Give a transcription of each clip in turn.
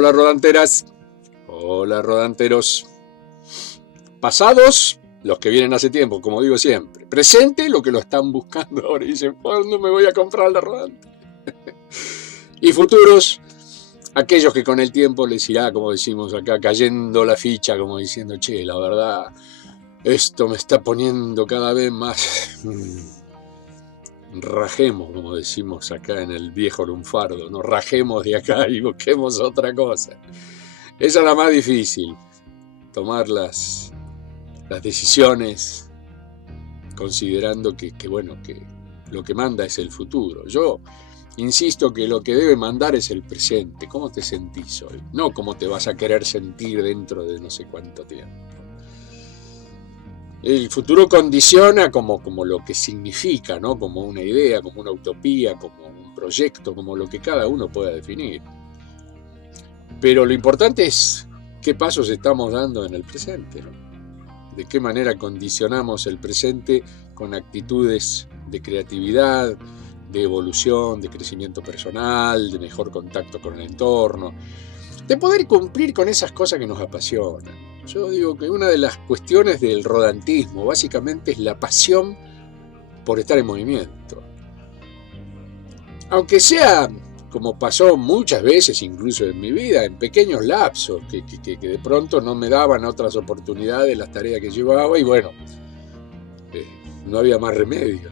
Hola rodanteras, hola rodanteros. Pasados, los que vienen hace tiempo, como digo siempre. Presente, los que lo están buscando ahora y dicen, ¿cuándo me voy a comprar la rodante? Y futuros, aquellos que con el tiempo les irá, como decimos acá, cayendo la ficha, como diciendo, che, la verdad, esto me está poniendo cada vez más... Rajemos, como decimos acá en el viejo lunfardo, no rajemos de acá y busquemos otra cosa. Esa es la más difícil, tomar las decisiones considerando que lo que manda es el futuro. Yo insisto que lo que debe mandar es el presente. ¿Cómo te sentís hoy? No cómo te vas a querer sentir dentro de no sé cuánto tiempo. El futuro condiciona como lo que significa, ¿no? Como una idea, como una utopía, como un proyecto, como lo que cada uno pueda definir. Pero lo importante es qué pasos estamos dando en el presente, ¿no? De qué manera condicionamos el presente con actitudes de creatividad, de evolución, de crecimiento personal, de mejor contacto con el entorno, de poder cumplir con esas cosas que nos apasionan. Yo digo que una de las cuestiones del rodantismo básicamente es la pasión por estar en movimiento. Aunque sea, como pasó muchas veces incluso en mi vida, en pequeños lapsos que de pronto no me daban otras oportunidades las tareas que llevaba y bueno, no había más remedio.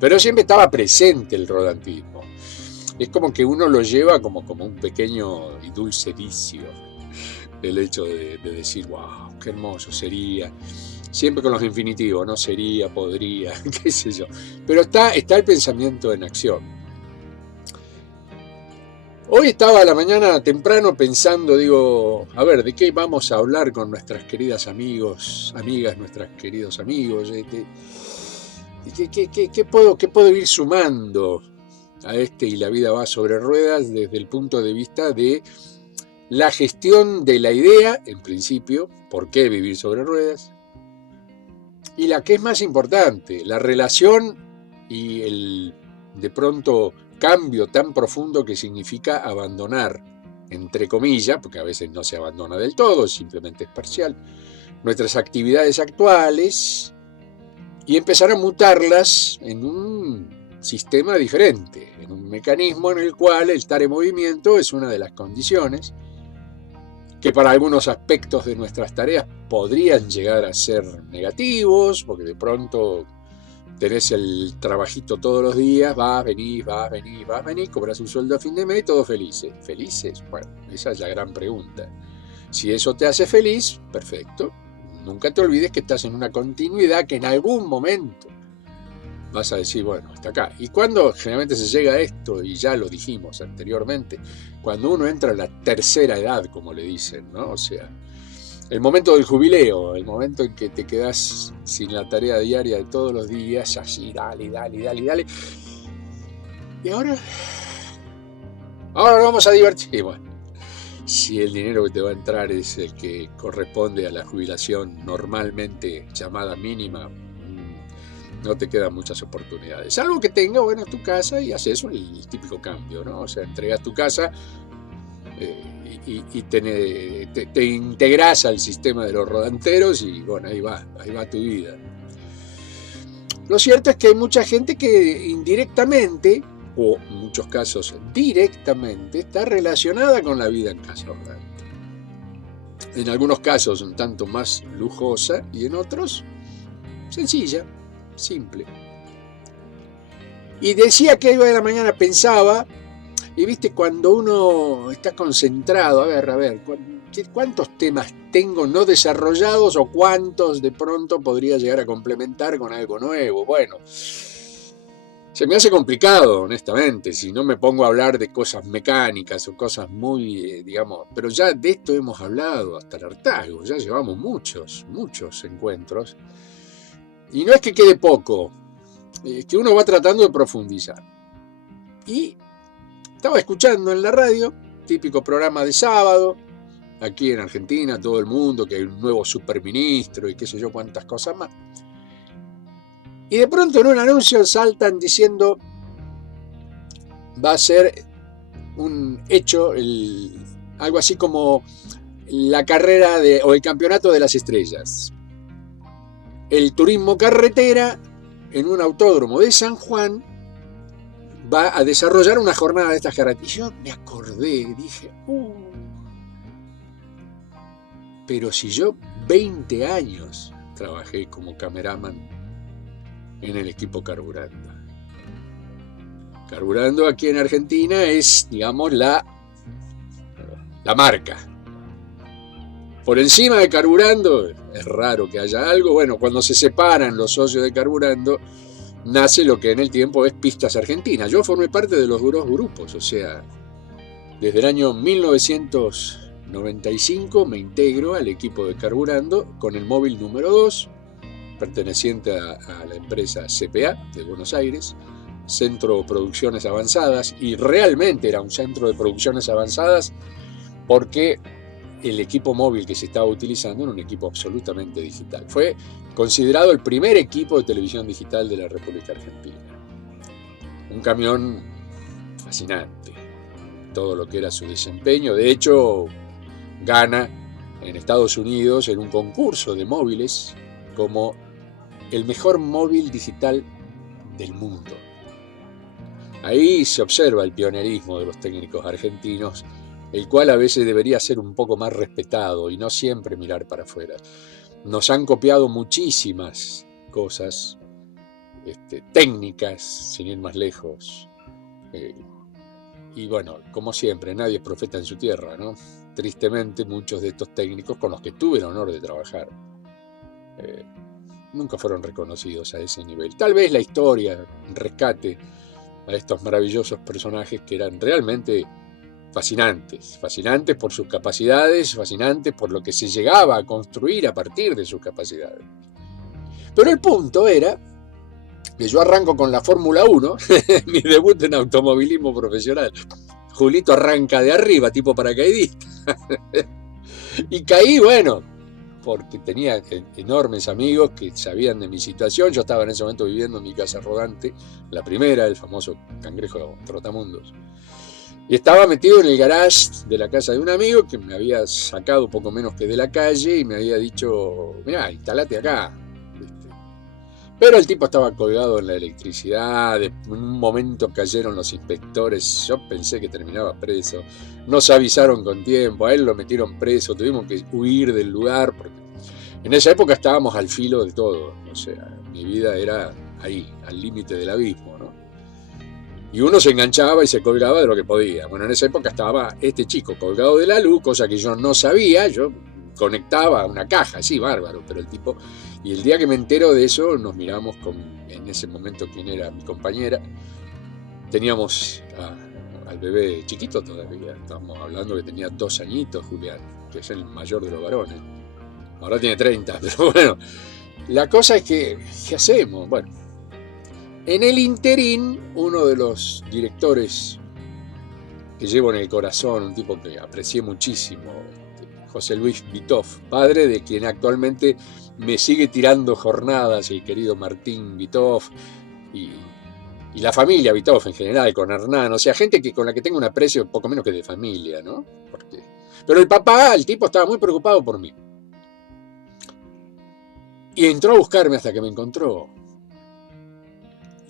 Pero siempre estaba presente el rodantismo. Es como que uno lo lleva como un pequeño y dulce vicio. El hecho de decir, wow, qué hermoso sería. Siempre con los infinitivos, no sería, podría, qué sé yo. Pero está el pensamiento en acción. Hoy estaba a la mañana temprano pensando, digo, a ver, ¿de qué vamos a hablar con nuestras queridas amigas, nuestros queridos amigos? ¿Qué puedo ir sumando a y la vida va sobre ruedas desde el punto de vista de la gestión de la idea, en principio, ¿por qué vivir sobre ruedas? Y la que es más importante, la relación y el, de pronto, cambio tan profundo que significa abandonar, entre comillas, porque a veces no se abandona del todo, simplemente es parcial, nuestras actividades actuales y empezar a mutarlas en un sistema diferente, en un mecanismo en el cual el estar en movimiento es una de las condiciones que para algunos aspectos de nuestras tareas podrían llegar a ser negativos, porque de pronto tenés el trabajito todos los días, vas, venís, cobras un sueldo a fin de mes, todos felices. ¿Felices? Bueno, esa es la gran pregunta. Si eso te hace feliz, perfecto. Nunca te olvides que estás en una continuidad que en algún momento vas a decir, bueno, hasta acá. Y cuando generalmente se llega a esto, y ya lo dijimos anteriormente, cuando uno entra en la tercera edad, como le dicen, ¿no? O sea, el momento del jubileo, el momento en que te quedás sin la tarea diaria de todos los días, así, dale. Y ahora vamos a divertir. Bueno, si el dinero que te va a entrar es el que corresponde a la jubilación normalmente llamada mínima, no te quedan muchas oportunidades. Salvo que tenga, bueno, tu casa y haces el típico cambio, ¿no? O sea, entregas tu casa y te integras al sistema de los rodanteros y bueno, ahí va tu vida. Lo cierto es que hay mucha gente que indirectamente, o en muchos casos directamente, está relacionada con la vida en casa rodante. En algunos casos un tanto más lujosa y en otros sencilla, simple. Y decía que hoy de la mañana pensaba, y viste, cuando uno está concentrado, a ver, ¿cuántos temas tengo no desarrollados o cuántos de pronto podría llegar a complementar con algo nuevo? Bueno, se me hace complicado, honestamente, si no me pongo a hablar de cosas mecánicas o cosas muy, digamos, pero ya de esto hemos hablado hasta el hartazgo, ya llevamos muchos encuentros. Y no es que quede poco, es que uno va tratando de profundizar. Y estaba escuchando en la radio, típico programa de sábado, aquí en Argentina, todo el mundo, que hay un nuevo superministro y qué sé yo cuántas cosas más. Y de pronto en un anuncio saltan diciendo, va a ser un hecho el algo así como la carrera o el campeonato de las estrellas. El turismo carretera en un autódromo de San Juan va a desarrollar una jornada de estas características. Y yo me acordé, dije, pero si yo 20 años trabajé como cameraman en el equipo Carburando. Carburando aquí en Argentina es, digamos, la marca. Por encima de Carburando, es raro que haya algo. Bueno, cuando se separan los socios de Carburando, nace lo que en el tiempo es Pistas Argentinas. Yo formé parte de los dos grupos, o sea, desde el año 1995 me integro al equipo de Carburando con el móvil número 2, perteneciente a la empresa CPA de Buenos Aires, Centro de Producciones Avanzadas, y realmente era un centro de producciones avanzadas porque el equipo móvil que se estaba utilizando era un equipo absolutamente digital. Fue considerado el primer equipo de televisión digital de la República Argentina. Un camión fascinante, todo lo que era su desempeño. De hecho, gana en Estados Unidos en un concurso de móviles como el mejor móvil digital del mundo. Ahí se observa el pionerismo de los técnicos argentinos, el cual a veces debería ser un poco más respetado y no siempre mirar para afuera. Nos han copiado muchísimas cosas técnicas, sin ir más lejos. Y bueno, como siempre, nadie es profeta en su tierra, ¿no? Tristemente, muchos de estos técnicos con los que tuve el honor de trabajar nunca fueron reconocidos a ese nivel. Tal vez la historia rescate a estos maravillosos personajes que eran realmente fascinantes por sus capacidades, fascinantes por lo que se llegaba a construir a partir de sus capacidades. Pero el punto era que yo arranco con la Fórmula 1, mi debut en automovilismo profesional. Julito arranca de arriba, tipo paracaidista. Y caí, bueno, porque tenía enormes amigos que sabían de mi situación. Yo estaba en ese momento viviendo en mi casa rodante, la primera, el famoso Cangrejo Trotamundos. Y estaba metido en el garage de la casa de un amigo que me había sacado poco menos que de la calle y me había dicho, mirá, instalate acá. Pero el tipo estaba colgado en la electricidad, en un momento cayeron los inspectores, yo pensé que terminaba preso, nos avisaron con tiempo, a él lo metieron preso, tuvimos que huir del lugar, porque en esa época estábamos al filo de todo, o sea, mi vida era ahí, al límite del abismo, ¿no? Y uno se enganchaba y se colgaba de lo que podía. Bueno, en esa época estaba este chico colgado de la luz, cosa que yo no sabía, yo conectaba a una caja, sí, bárbaro, pero el tipo... Y el día que me entero de eso, nos miramos con, en ese momento, quien era mi compañera. Teníamos al bebé chiquito todavía, estábamos hablando que tenía 2 añitos, Julián, que es el mayor de los varones. Ahora tiene 30, pero bueno, la cosa es que, ¿qué hacemos? Bueno, en el interín, uno de los directores que llevo en el corazón, un tipo que aprecié muchísimo, José Luis Bitoff, padre de quien actualmente me sigue tirando jornadas, el querido Martín Bitoff y la familia Bitoff en general, con Hernán, o sea, gente con la que tengo un aprecio poco menos que de familia, ¿no? Pero el papá, el tipo, estaba muy preocupado por mí. Y entró a buscarme hasta que me encontró.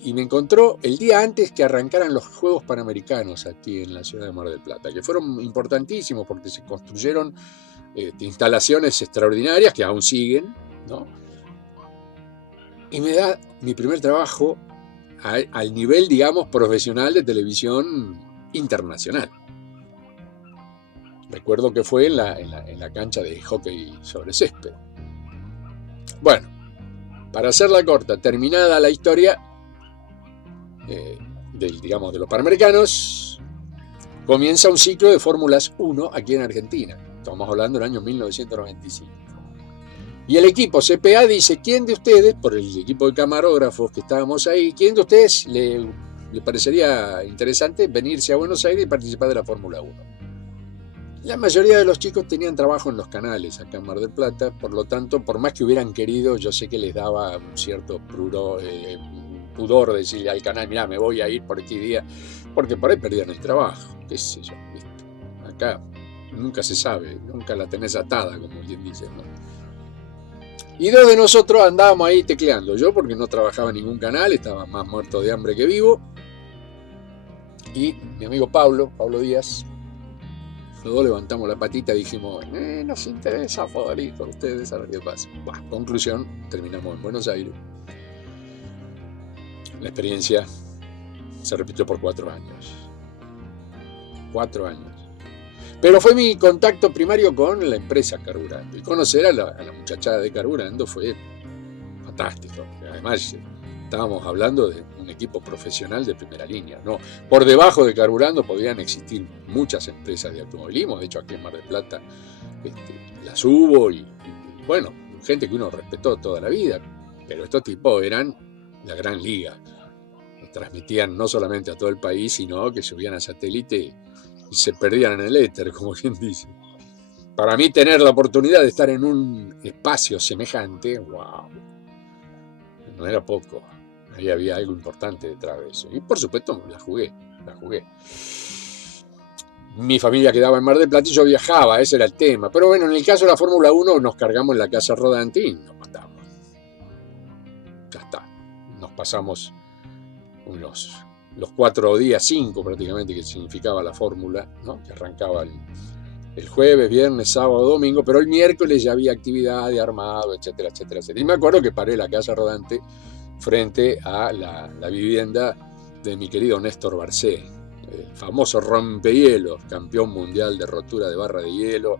Y me encontró el día antes que arrancaran los Juegos Panamericanos aquí en la ciudad de Mar del Plata, que fueron importantísimos porque se construyeron instalaciones extraordinarias que aún siguen, ¿no? Y me da mi primer trabajo al nivel, digamos, profesional de televisión internacional. Recuerdo que fue en la cancha de hockey sobre césped. Bueno, para hacerla corta, terminada la historia de los Panamericanos, comienza un ciclo de Fórmulas 1 aquí en Argentina. Estamos hablando del año 1995. Y el equipo CPA dice, ¿quién de ustedes, por el equipo de camarógrafos que estábamos ahí, quién de ustedes le parecería interesante venirse a Buenos Aires y participar de la Fórmula 1? La mayoría de los chicos tenían trabajo en los canales acá en Mar del Plata, por lo tanto, por más que hubieran querido, yo sé que les daba un cierto pudor decirle al canal, mirá, me voy a ir por este día, porque por ahí perdían el trabajo, qué sé yo, ¿viste? Acá nunca se sabe, nunca la tenés atada, como bien dicen, ¿no? Y dos de nosotros andábamos ahí tecleando, yo porque no trabajaba en ningún canal, estaba más muerto de hambre que vivo, y mi amigo Pablo Díaz, los dos levantamos la patita y dijimos, nos interesa poder ir con ustedes a ver qué pasa. Bueno, conclusión, terminamos en Buenos Aires. La experiencia se repitió por 4 años. 4 años. Pero fue mi contacto primario con la empresa Carburando. Y conocer a la muchachada de Carburando fue fantástico. Además, estábamos hablando de un equipo profesional de primera línea, ¿no? Por debajo de Carburando podrían existir muchas empresas de automovilismo. De hecho, aquí en Mar del Plata las hubo y bueno, gente que uno respetó toda la vida. Pero estos tipos eran la gran liga. Transmitían no solamente a todo el país, sino que subían a satélite y se perdían en el éter, como quien dice. Para mí tener la oportunidad de estar en un espacio semejante, wow, no era poco. Ahí había algo importante detrás de eso. Y por supuesto la jugué. Mi familia quedaba en Mar del Plata y yo viajaba, ese era el tema. Pero bueno, en el caso de la Fórmula 1 nos cargamos en la casa rodante y nos matamos. Ya está. Nos pasamos los 4 días, 5 prácticamente, que significaba la fórmula, ¿no? Que arrancaba el jueves, viernes, sábado, domingo, pero el miércoles ya había actividad de armado, etcétera, etcétera, etcétera. Y me acuerdo que paré la casa rodante frente a la vivienda de mi querido Néstor Barcé, el famoso rompehielos, campeón mundial de rotura de barra de hielo,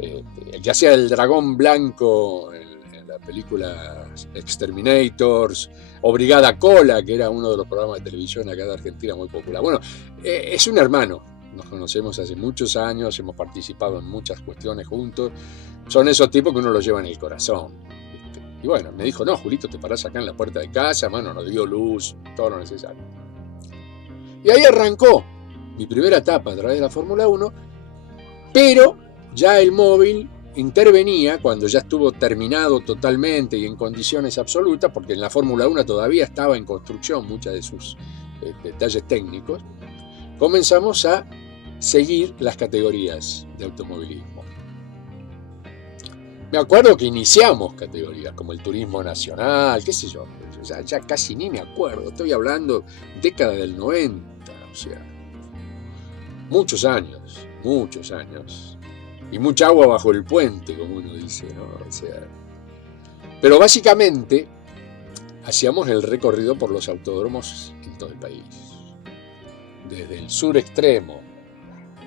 el que hacía el dragón blanco en la película Exterminators, o Brigada Cola, que era uno de los programas de televisión acá de Argentina muy popular. Bueno, es un hermano, nos conocemos hace muchos años, hemos participado en muchas cuestiones juntos, son esos tipos que uno los lleva en el corazón. Y bueno, me dijo, no, Julito, te parás acá en la puerta de casa, bueno, nos dio luz, todo lo necesario. Y ahí arrancó mi primera etapa a través de la Fórmula 1, pero ya el móvil intervenía cuando ya estuvo terminado totalmente y en condiciones absolutas, porque en la Fórmula 1 todavía estaba en construcción muchos de sus detalles técnicos. Comenzamos a seguir las categorías de automovilismo. Me acuerdo que iniciamos categorías como el turismo nacional, qué sé yo, ya casi ni me acuerdo, estoy hablando década del 90, o sea, muchos años, y mucha agua bajo el puente, como uno dice, ¿no? O sea, pero básicamente hacíamos el recorrido por los autódromos en todo el país, desde el sur extremo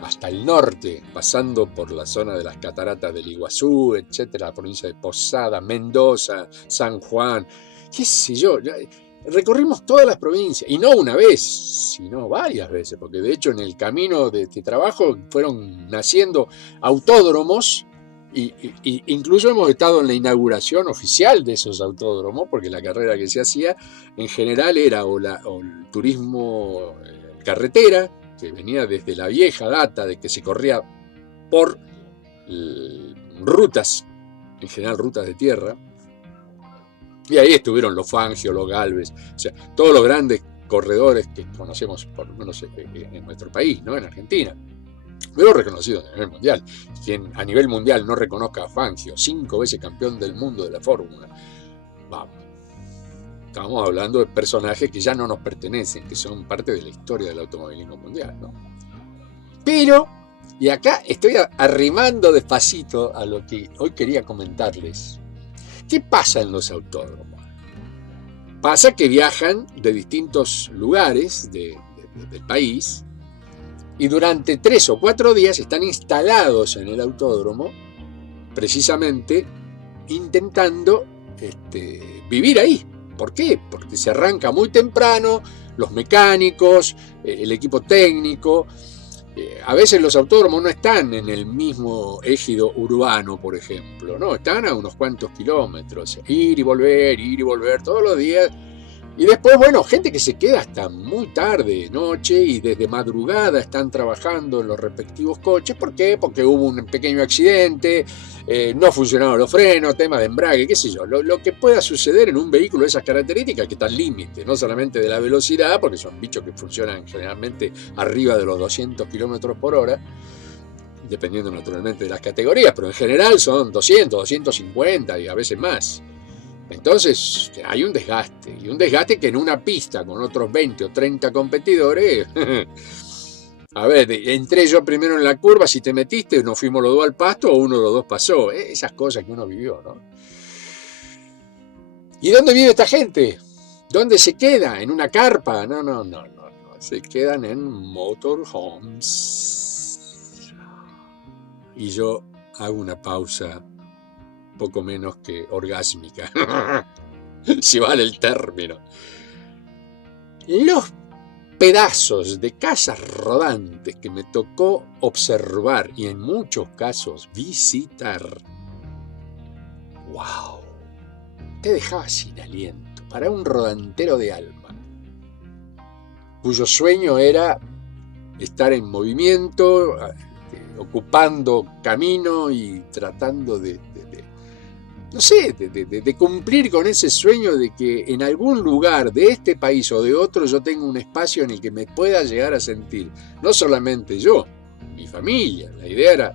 hasta el norte, pasando por la zona de las cataratas del Iguazú, etcétera, la provincia de Posada, Mendoza, San Juan, qué sé yo. Recorrimos todas las provincias, y no una vez, sino varias veces, porque de hecho en el camino de este trabajo fueron naciendo autódromos, y incluso hemos estado en la inauguración oficial de esos autódromos, porque la carrera que se hacía en general era o el turismo carretera, que venía desde la vieja data de que se corría por rutas, en general rutas de tierra, y ahí estuvieron los Fangio, los Galvez, o sea, todos los grandes corredores que conocemos por lo menos en nuestro país, ¿no? En Argentina, pero reconocidos a nivel mundial. Quien a nivel mundial no reconozca a Fangio, 5 veces campeón del mundo de la Fórmula, vamos, estamos hablando de personajes que ya no nos pertenecen, que son parte de la historia del automovilismo mundial, ¿no? Pero, y acá estoy arrimando despacito a lo que hoy quería comentarles. ¿Qué pasa en los autódromos? Pasa que viajan de distintos lugares del país y durante 3 o 4 días están instalados en el autódromo, precisamente intentando vivir ahí. ¿Por qué? Porque se arranca muy temprano, los mecánicos, el equipo técnico. A veces los autódromos no están en el mismo ejido urbano, por ejemplo, no, están a unos cuantos kilómetros, ir y volver todos los días. Y después, bueno, gente que se queda hasta muy tarde, noche, y desde madrugada están trabajando en los respectivos coches. ¿Por qué? Porque hubo un pequeño accidente, no funcionaron los frenos, tema de embrague, qué sé yo. Lo que pueda suceder en un vehículo de esas características, que está al límite, no solamente de la velocidad, porque son bichos que funcionan generalmente arriba de los 200 kilómetros por hora, dependiendo naturalmente de las categorías, pero en general son 200, 250 y a veces más. Entonces hay un desgaste, y un desgaste que en una pista con otros 20 o 30 competidores, a ver, entré yo primero en la curva, si te metiste, nos fuimos los dos al pasto o uno de los dos pasó, esas cosas que uno vivió, ¿no? ¿Y dónde vive esta gente? ¿Dónde se queda? ¿En una carpa? No, se quedan en motorhomes. Y yo hago una pausa poco menos que orgásmica, si vale el término. Los pedazos de casas rodantes que me tocó observar y en muchos casos visitar, wow, te dejaba sin aliento para un rodantero de alma, cuyo sueño era estar en movimiento, ocupando camino y tratando de cumplir con ese sueño de que en algún lugar de este país o de otro yo tenga un espacio en el que me pueda llegar a sentir, no solamente yo, mi familia. La idea era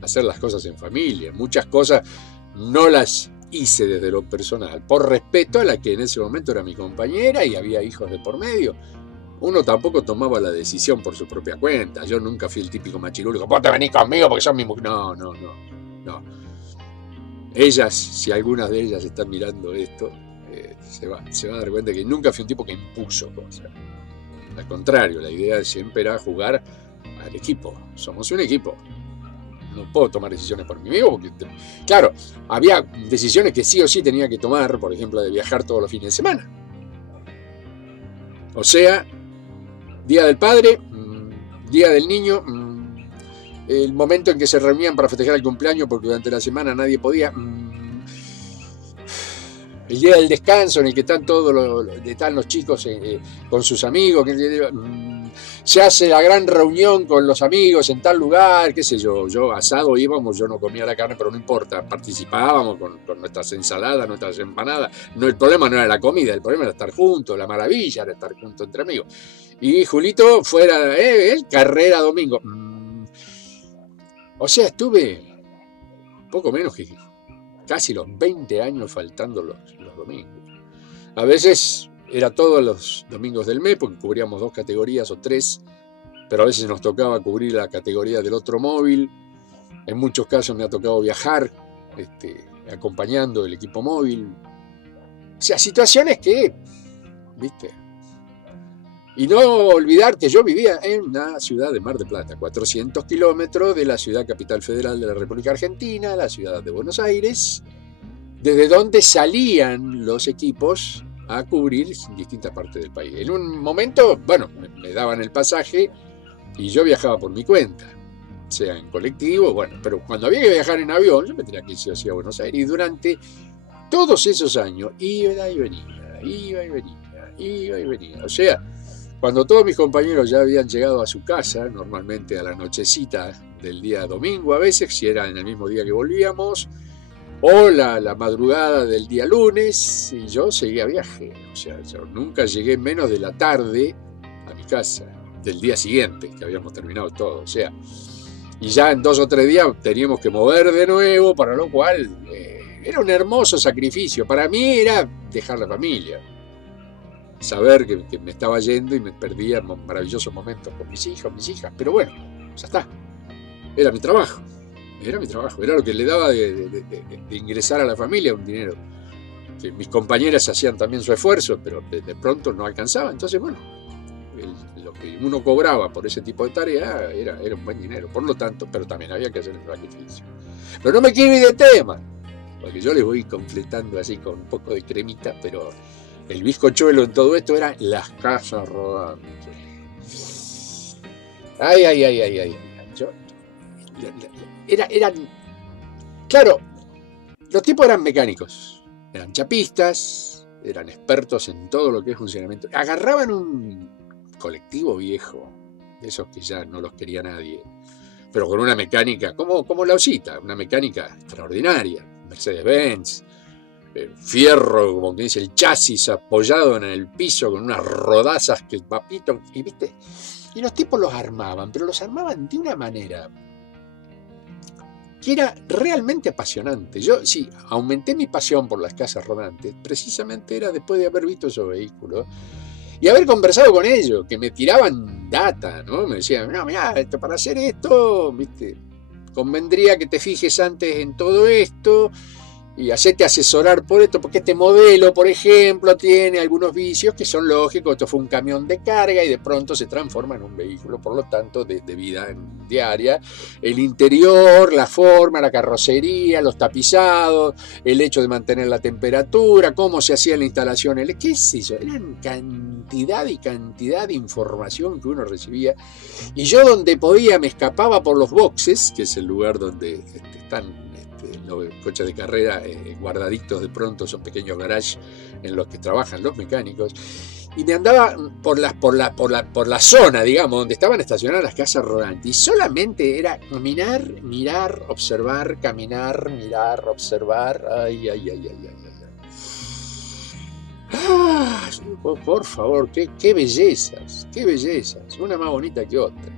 hacer las cosas en familia. Muchas cosas no las hice desde lo personal, por respeto a la que en ese momento era mi compañera y había hijos de por medio. Uno tampoco tomaba la decisión por su propia cuenta. Yo nunca fui el típico machirulo, vos te venís conmigo porque sos mi mujer. No. Ellas, si algunas de ellas están mirando esto, se va a dar cuenta que nunca fui un tipo que impuso cosas. Al contrario, la idea siempre era jugar al equipo. Somos un equipo. No puedo tomar decisiones por mí mismo, porque, claro, había decisiones que sí o sí tenía que tomar, por ejemplo, de viajar todos los fines de semana. O sea, Día del Padre, Día del Niño, el momento en que se reunían para festejar el cumpleaños porque durante la semana nadie podía, el día del descanso en el que están están los chicos con sus amigos, se hace la gran reunión con los amigos en tal lugar, qué sé yo asado íbamos, yo no comía la carne, pero no importa, participábamos con nuestras ensaladas, nuestras empanadas. No, el problema no era la comida, el problema era estar juntos, la maravilla era estar juntos entre amigos. Y Julito fuera, carrera domingo. O sea, estuve poco menos que casi los 20 años faltando los domingos. A veces era todos los domingos del mes, porque cubríamos 2 categorías o 3, pero a veces nos tocaba cubrir la categoría del otro móvil. En muchos casos me ha tocado viajar, acompañando el equipo móvil. O sea, situaciones que, ¿viste? Y no olvidar que yo vivía en la ciudad de Mar del Plata, 400 kilómetros de la ciudad capital federal de la República Argentina, la ciudad de Buenos Aires, desde donde salían los equipos a cubrir distintas partes del país. En un momento, bueno, me daban el pasaje y yo viajaba por mi cuenta, sea en colectivo, bueno, pero cuando había que viajar en avión, yo me tenía que ir hacia Buenos Aires, y durante todos esos años iba y venía. O sea, cuando todos mis compañeros ya habían llegado a su casa, normalmente a la nochecita del día domingo a veces, si era en el mismo día que volvíamos, o la madrugada del día lunes, y yo seguía viaje. O sea, yo nunca llegué menos de la tarde a mi casa del día siguiente, que habíamos terminado todo. O sea, y ya en 2 o 3 días teníamos que mover de nuevo, para lo cual era un hermoso sacrificio. Para mí era dejar la familia, saber que me estaba yendo y me perdía maravillosos momentos con mis hijos, mis hijas, pero bueno, ya está. Era mi trabajo, era lo que le daba de ingresar a la familia un dinero. Que mis compañeras hacían también su esfuerzo, pero de pronto no alcanzaba. Entonces, bueno, lo que uno cobraba por ese tipo de tarea era un buen dinero. Por lo tanto, pero también había que hacer el sacrificio. Pero no me quiero ir de tema, porque yo les voy completando así con un poco de cremita, pero el bizcochuelo en todo esto eran las casas rodantes. Ay. Claro, los tipos eran mecánicos, eran chapistas, eran expertos en todo lo que es funcionamiento. Agarraban un colectivo viejo, de esos que ya no los quería nadie, pero con una mecánica, como la Osita, una mecánica extraordinaria, Mercedes-Benz, fierro, como que dice, el chasis apoyado en el piso con unas rodazas que papito, y viste, y los tipos los armaban, pero los armaban de una manera que era realmente apasionante. Yo sí, aumenté mi pasión por las casas rodantes, precisamente era después de haber visto esos vehículos y haber conversado con ellos, que me tiraban data, ¿no? Me decían, no, mirá, para hacer esto, ¿viste? Convendría que te fijes antes en todo esto y hacerte asesorar por esto, porque este modelo, por ejemplo, tiene algunos vicios que son lógicos. Esto fue un camión de carga y de pronto se transforma en un vehículo, por lo tanto, de vida diaria. El interior, la forma, la carrocería, los tapizados, el hecho de mantener la temperatura, cómo se hacía la instalación, qué es eso, eran cantidad y cantidad de información que uno recibía. Y yo, donde podía, me escapaba por los boxes, que es el lugar donde están los coches de carrera guardaditos de pronto, son pequeños garages en los que trabajan los mecánicos, y me andaba por la zona, digamos, donde estaban estacionadas las casas rodantes, y solamente era caminar, mirar, observar, caminar, mirar, observar. Ay. Ah, por favor, qué bellezas, una más bonita que otra.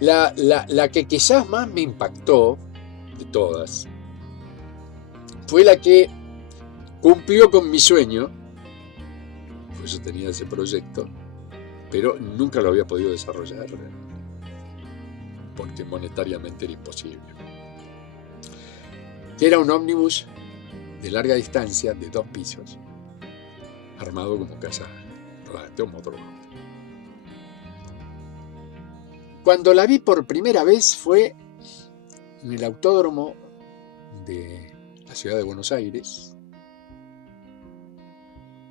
La que quizás más me impactó de todas fue la que cumplió con mi sueño, pues yo tenía ese proyecto, pero nunca lo había podido desarrollar porque monetariamente era imposible, que era un ómnibus de larga distancia de 2 pisos, armado como casa rodante, un motorhome. Cuando la vi por primera vez fue en el autódromo de la ciudad de Buenos Aires.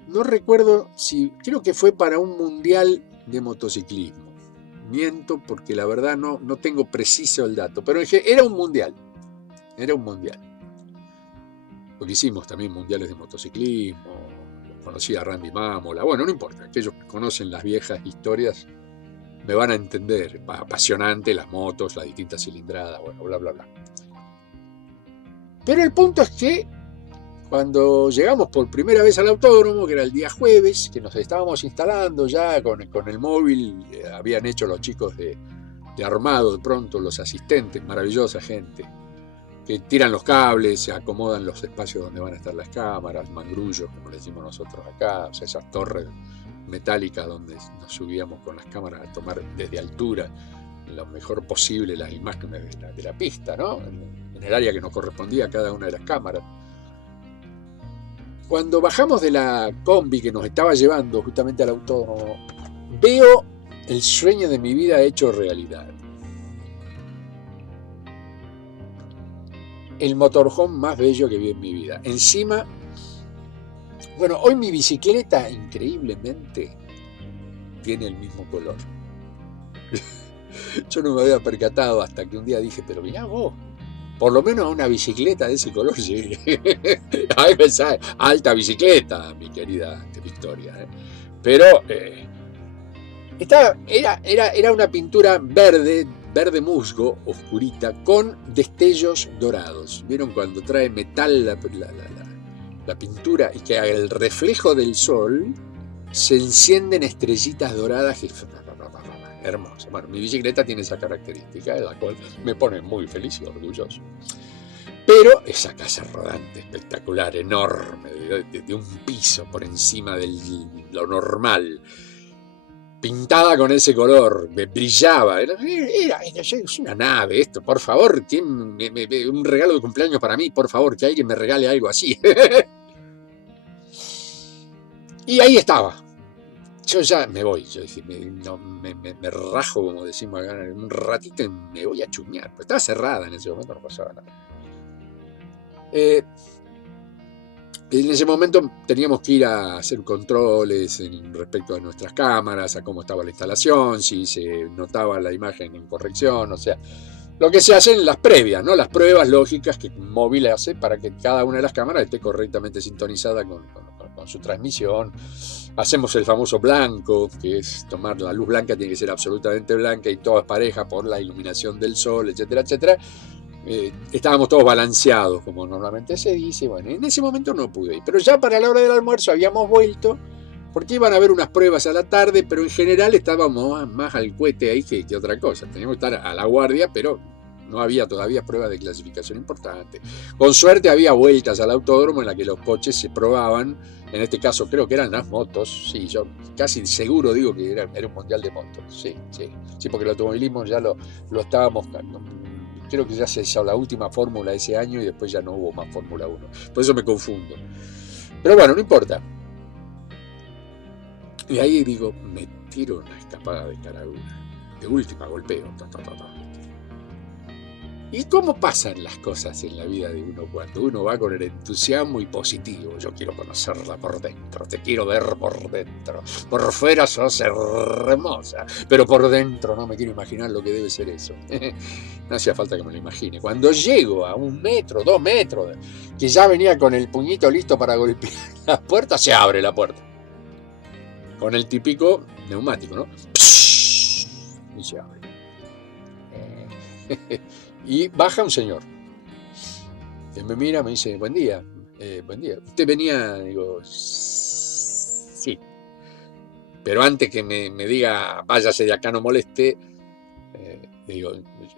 No recuerdo si, creo que fue para un mundial de motociclismo. Miento porque la verdad no tengo preciso el dato, pero era un mundial. Porque hicimos también mundiales de motociclismo, conocí a Randy Mámola, bueno, no importa, aquellos que conocen las viejas historias me van a entender, apasionante, las motos, las distintas cilindradas, bueno, bla, bla, bla. Pero el punto es que cuando llegamos por primera vez al autódromo, que era el día jueves, que nos estábamos instalando ya con el móvil, habían hecho los chicos de armado de pronto, los asistentes, maravillosa gente, que tiran los cables, se acomodan los espacios donde van a estar las cámaras, mangrullos, como le decimos nosotros acá, o sea, esas torres metálicas donde nos subíamos con las cámaras a tomar desde altura lo mejor posible las imágenes de la pista, ¿no? En el área que nos correspondía a cada una de las cámaras. Cuando bajamos de la combi que nos estaba llevando justamente al autódromo, veo el sueño de mi vida hecho realidad. El motorhome más bello que vi en mi vida. Encima, bueno, hoy mi bicicleta increíblemente tiene el mismo color. Yo no me había percatado hasta que un día dije, pero mirá vos, por lo menos a una bicicleta de ese color llegué. Alta bicicleta, mi querida Victoria. Pero era una pintura verde musgo, oscurita, con destellos dorados. ¿Vieron cuando trae metal la pintura y que al reflejo del sol se encienden estrellitas doradas? Hermoso. Bueno, mi bicicleta tiene esa característica, de la cual me pone muy feliz y orgulloso. Pero esa casa rodante espectacular, enorme, de un piso por encima de lo normal, pintada con ese color, me brillaba, era una nave esto, por favor, un regalo de cumpleaños para mí, por favor, que alguien me regale algo así. Y ahí estaba. Yo ya me voy, yo dije, me rajo, como decimos acá, en un ratito y me voy a chusmear. Pues estaba cerrada en ese momento, no pasaba nada. En ese momento teníamos que ir a hacer controles respecto a nuestras cámaras, a cómo estaba la instalación, si se notaba la imagen en corrección, o sea, lo que se hace en las previas, ¿no? Las pruebas lógicas que un móvil hace para que cada una de las cámaras esté correctamente sintonizada con su transmisión. Hacemos el famoso blanco, que es tomar la luz blanca, tiene que ser absolutamente blanca y toda pareja por la iluminación del sol, etcétera, etcétera. Estábamos todos balanceados, como normalmente se dice. Bueno, en ese momento no pude ir, pero ya para la hora del almuerzo habíamos vuelto, porque iban a haber unas pruebas a la tarde, pero en general estábamos más al cohete ahí que otra cosa. Teníamos que estar a la guardia, pero no había todavía pruebas de clasificación importantes. Con suerte había vueltas al autódromo en las que los coches se probaban, en este caso creo que eran las motos, sí, yo casi seguro digo que era un mundial de motos, sí, porque el automovilismo ya lo estábamos, creo que ya se hizo la última fórmula ese año y después ya no hubo más Fórmula 1, por eso me confundo. Pero bueno, no importa. Y ahí digo, me tiro una escapada de caradura, de última golpeo, ¿Y cómo pasan las cosas en la vida de uno cuando uno va con el entusiasmo y positivo? Yo quiero conocerla por dentro, te quiero ver por dentro. Por fuera sos hermosa, pero por dentro no me quiero imaginar lo que debe ser eso. No hacía falta que me lo imagine. Cuando llego a 1 metro, 2 metros, que ya venía con el puñito listo para golpear la puerta, se abre la puerta. Con el típico neumático, ¿no? Y se abre. Y baja un señor que me mira, me dice, buen día, usted venía, digo, sí, pero antes que me diga, váyase de acá, no moleste, digo,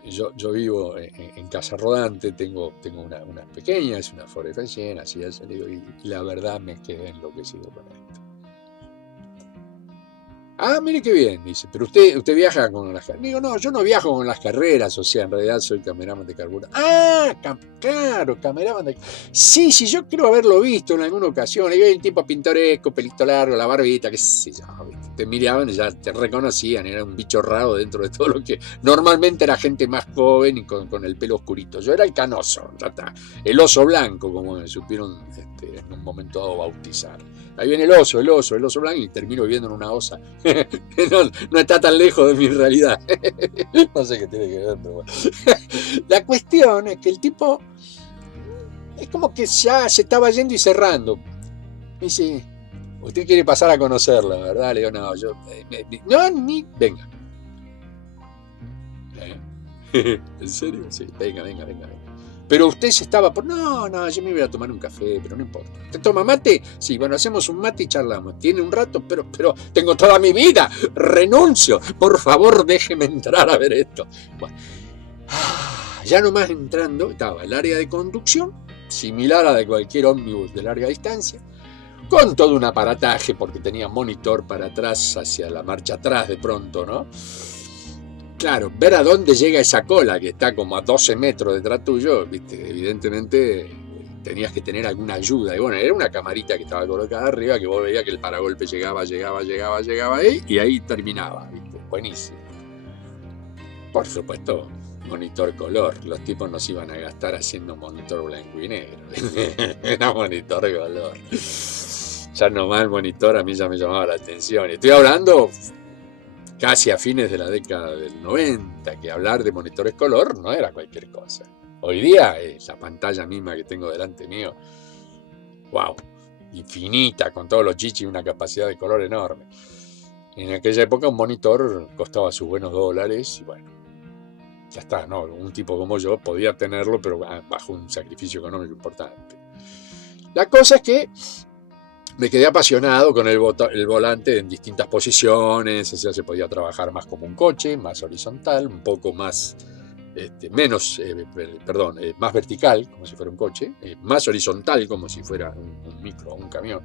yo vivo en Casa Rodante, tengo una pequeña, es una Ford F100, así es, digo, y la verdad me quedé enloquecido con esto. Ah, mire qué bien, dice, pero usted viaja con las carreras. Digo, no, yo no viajo con las carreras, o sea, en realidad soy cameraman de carburante. Ah, claro, cameraman de... Sí, yo creo haberlo visto en alguna ocasión. Y hay un tipo pintoresco, pelito largo, la barbita, qué sé yo, ¿viste? Te miraban y ya te reconocían, era un bicho raro dentro de todo lo que... Normalmente era gente más joven y con el pelo oscurito. Yo era el canoso, ya está. El oso blanco, como me supieron en un momento dado bautizar. Ahí viene el oso blanco y termino viviendo en una osa. No está tan lejos de mi realidad. No sé qué tiene que ver, pero bueno. La cuestión es que el tipo es como que ya se estaba yendo y cerrando. Me dice, usted quiere pasar a conocerla, ¿verdad? Le digo, no, ni venga. ¿En serio? Sí, venga. Pero usted se estaba por... No, yo me voy a tomar un café, pero no importa. ¿Te toma mate? Sí, bueno, hacemos un mate y charlamos. Tiene un rato, pero tengo toda mi vida. Renuncio. Por favor, déjeme entrar a ver esto. Bueno, ya nomás entrando, estaba el área de conducción, similar a la de cualquier ómnibus de larga distancia, con todo un aparataje, porque tenía monitor para atrás, hacia la marcha atrás de pronto, ¿no? Claro, ver a dónde llega esa cola que está como a 12 metros detrás tuyo, ¿viste? Evidentemente tenías que tener alguna ayuda. Y bueno, era una camarita que estaba colocada arriba que vos veías que el paragolpe llegaba ahí y ahí terminaba, ¿viste? Buenísimo. Por supuesto, monitor color. Los tipos no se iban a gastar haciendo monitor blanco y negro. Era monitor color. Ya nomás el monitor a mí ya me llamaba la atención. Y estoy hablando... casi a fines de la década del 90, que hablar de monitores color no era cualquier cosa. Hoy día, la pantalla misma que tengo delante mío, wow, infinita, con todos los chichis y una capacidad de color enorme. En aquella época un monitor costaba sus buenos $, y bueno, ya está, ¿no? Un tipo como yo podía tenerlo, pero bajo un sacrificio económico importante. La cosa es que me quedé apasionado con el volante en distintas posiciones, o sea, se podía trabajar más como un coche, más horizontal, un poco más, más vertical, como si fuera un coche, más horizontal, como si fuera un micro o un camión.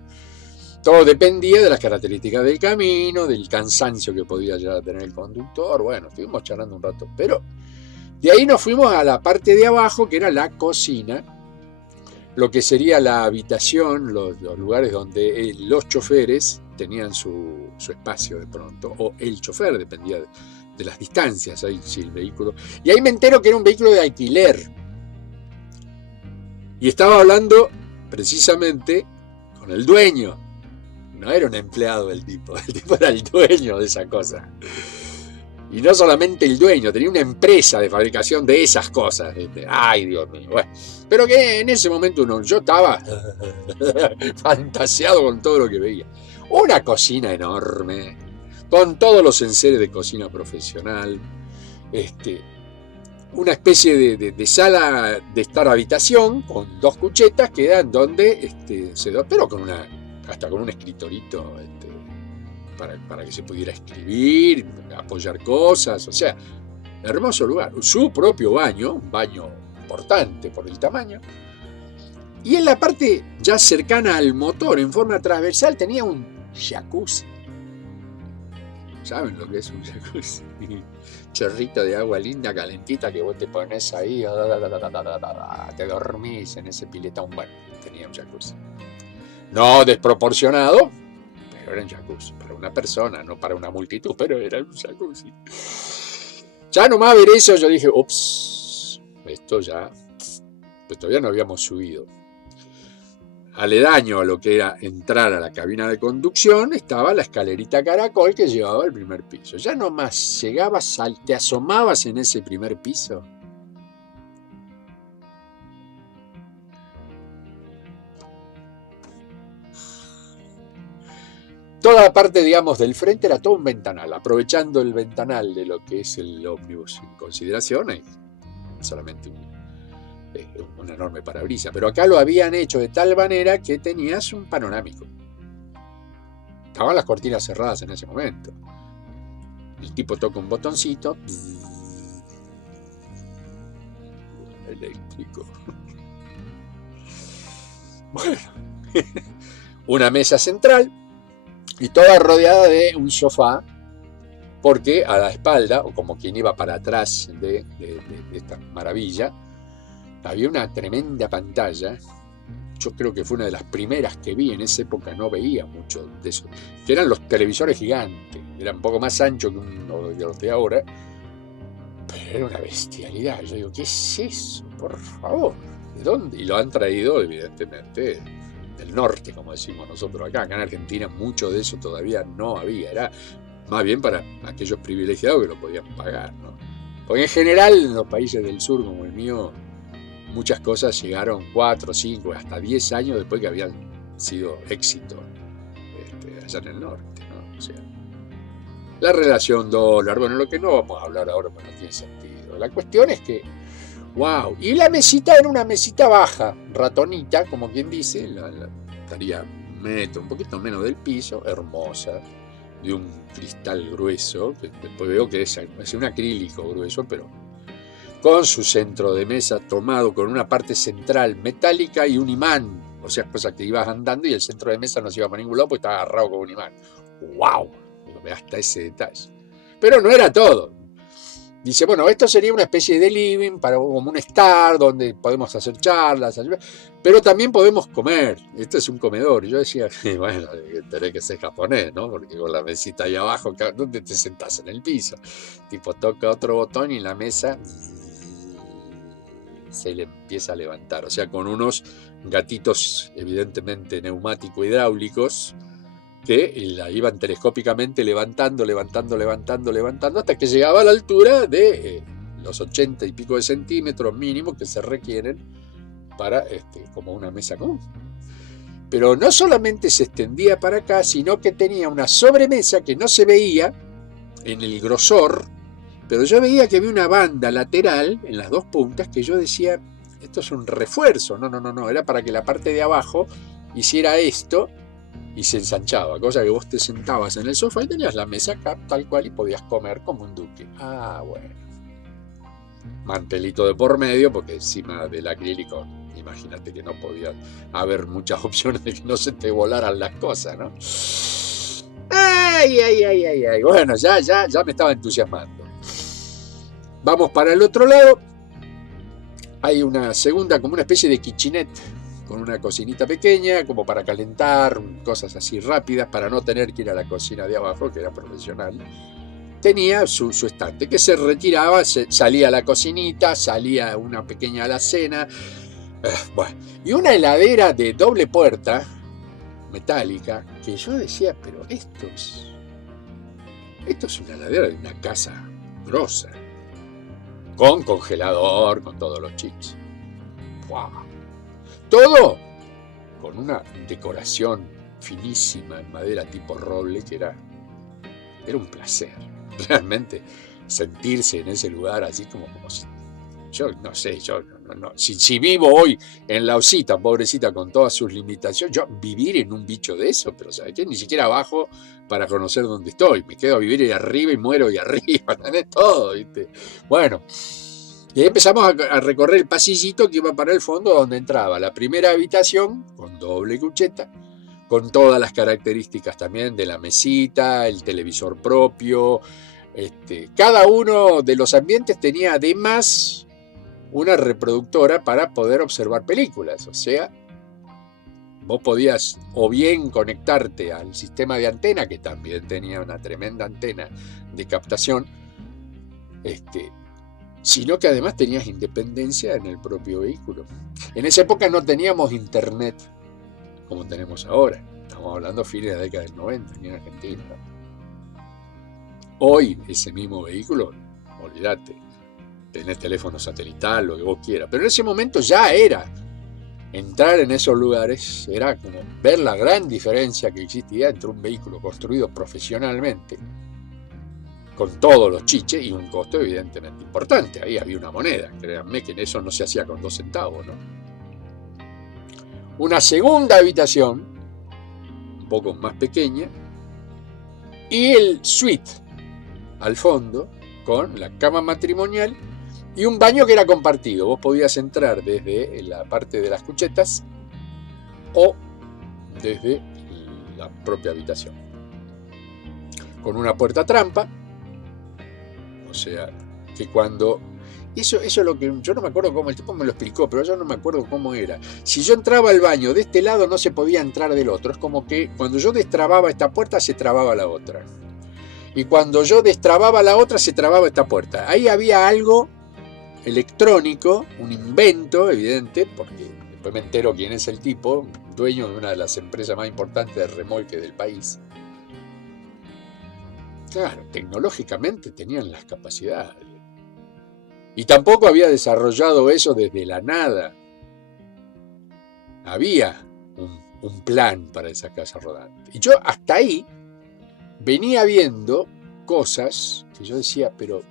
Todo dependía de las características del camino, del cansancio que podía llegar a tener el conductor. Bueno, estuvimos charlando un rato, pero de ahí nos fuimos a la parte de abajo, que era la cocina, lo que sería la habitación, los lugares donde los choferes tenían su espacio de pronto, o el chofer, dependía de las distancias, ahí sí, el vehículo. Y ahí me entero que era un vehículo de alquiler. Y estaba hablando precisamente con el dueño. No era un empleado el tipo era el dueño de esa cosa. Y no solamente el dueño, tenía una empresa de fabricación de esas cosas. Ay, Dios mío. Bueno, pero que en ese momento yo estaba fantaseado con todo lo que veía. Una cocina enorme, con todos los enseres de cocina profesional. Una especie de sala de estar habitación, con 2 cuchetas que eran donde pero hasta con un escritorito para que se pudiera escribir, apoyar cosas, o sea, Hermoso lugar. Su propio baño, un baño importante por el tamaño. Y en la parte ya cercana al motor, en forma transversal, tenía un jacuzzi. ¿Saben lo que es un jacuzzi? Chorrito de agua linda, calentita, que vos te pones ahí, te dormís en ese piletón. Bueno, tenía un jacuzzi. No desproporcionado, pero era un jacuzzi. Para una persona, no para una multitud, pero era un jacuzzi. Ya nomás ver eso, yo dije, ups, esto ya, pues todavía no habíamos subido. Aledaño a lo que era entrar a la cabina de conducción estaba la escalerita caracol que llevaba al primer piso. Ya nomás llegabas, te asomabas en ese primer piso. Toda la parte, digamos, del frente era todo un ventanal. Aprovechando el ventanal de lo que es el ómnibus en consideración, hay solamente un enorme parabrisas, pero acá lo habían hecho de tal manera que tenías un panorámico. Estaban las cortinas cerradas en ese momento. El tipo toca un botoncito. Eléctrico. Bueno. Una mesa central y toda rodeada de un sofá, porque a la espalda, o como quien iba para atrás de esta maravilla, había una tremenda pantalla. Yo creo que fue una de las primeras que vi en esa época, no veía mucho de eso, que eran los televisores gigantes, eran un poco más anchos que uno de los de ahora, pero era una bestialidad. Yo digo, ¿qué es eso? Por favor, ¿de dónde? Y lo han traído, evidentemente, del norte, como decimos nosotros acá. Acá en Argentina mucho de eso todavía no había, era más bien para aquellos privilegiados que lo podían pagar, ¿no? Porque en general en los países del sur como el mío, muchas cosas llegaron 4, 5, hasta 10 años después que habían sido éxito allá en el norte, ¿no? O sea, la relación dólar, bueno, lo que no vamos a hablar ahora porque no tiene sentido. La cuestión es que, wow, y la mesita era una mesita baja, ratonita, como quien dice, estaría un metro, un poquito menos del piso, hermosa, de un cristal grueso, que después veo que es un acrílico grueso, pero con su centro de mesa tomado con una parte central metálica y un imán, o sea, cosa que ibas andando y el centro de mesa no se iba para ningún lado porque estaba agarrado con un imán. ¡Wow! Hasta ese detalle. Pero no era todo. Dice, bueno, esto sería una especie de living, como un estar, donde podemos hacer charlas, pero también podemos comer. Esto es un comedor. Y yo decía, bueno, tenés que ser japonés, ¿no? Porque con la mesita ahí abajo, ¿dónde te sentás? En el piso. Tipo, toca otro botón y la mesa se le empieza a levantar. O sea, con unos gatitos evidentemente neumático-hidráulicos que la iban telescópicamente levantando, hasta que llegaba a la altura de los 80 y pico de centímetros mínimos que se requieren para como una mesa común. Pero no solamente se extendía para acá, sino que tenía una sobremesa que no se veía en el grosor, pero yo veía que había una banda lateral en las dos puntas que yo decía, esto es un refuerzo. No, era para que la parte de abajo hiciera esto y se ensanchaba, cosa que vos te sentabas en el sofá y tenías la mesa acá tal cual y podías comer como un duque. Ah, bueno. Mantelito de por medio, porque encima del acrílico, imagínate que no podía haber muchas opciones de que no se te volaran las cosas, ¿no? Ay. Bueno, ya me estaba entusiasmando. Vamos para el otro lado. Hay una segunda, como una especie de kitchenette, con una cocinita pequeña, como para calentar, cosas así rápidas, para no tener que ir a la cocina de abajo, que era profesional. Tenía su estante, que se retiraba, salía a la cocinita, salía una pequeña alacena, bueno, y una heladera de doble puerta, metálica, que yo decía, pero esto es una heladera de una casa grosa, con congelador, con todos los chips. ¡Wow! Todo con una decoración finísima en madera tipo roble que era un placer. Realmente sentirse en ese lugar así como si yo no sé, si vivo hoy en la osita, pobrecita, con todas sus limitaciones, yo vivir en un bicho de eso, pero ¿sabes qué? Ni siquiera bajo para conocer dónde estoy, me quedo a vivir ahí arriba y muero ahí arriba, ¿entendés? Todo, ¿viste? Bueno, y ahí empezamos a recorrer el pasillito que iba para el fondo, donde entraba la primera habitación, con doble cucheta, con todas las características también de la mesita, el televisor propio. Cada uno de los ambientes tenía además una reproductora para poder observar películas. O sea, vos podías o bien conectarte al sistema de antena, que también tenía una tremenda antena de captación, sino que además tenías independencia en el propio vehículo. En esa época no teníamos internet como tenemos ahora. Estamos hablando fines de la década del 90 aquí en Argentina. Hoy ese mismo vehículo, olvídate, tenés teléfono satelital, lo que vos quieras, pero en ese momento ya era entrar en esos lugares, era como ver la gran diferencia que existía entre un vehículo construido profesionalmente, con todos los chiches y un costo evidentemente importante. Ahí había una moneda, créanme que en eso no se hacía con 2 centavos, ¿no? Una segunda habitación, un poco más pequeña, y el suite al fondo, con la cama matrimonial y un baño que era compartido. Vos podías entrar desde la parte de las cuchetas o desde la propia habitación, con una puerta trampa. O sea, que cuando... Eso es lo que yo no me acuerdo cómo, el tipo me lo explicó, pero yo no me acuerdo cómo era. Si yo entraba al baño de este lado, no se podía entrar del otro. Es como que cuando yo destrababa esta puerta, se trababa la otra. Y cuando yo destrababa la otra, se trababa esta puerta. Ahí había algo electrónico, un invento evidente, porque después me entero quién es el tipo, dueño de una de las empresas más importantes de remolque del país. Claro, tecnológicamente tenían las capacidades. Y tampoco había desarrollado eso desde la nada. Había un plan para esa casa rodante. Y yo hasta ahí venía viendo cosas que yo decía, pero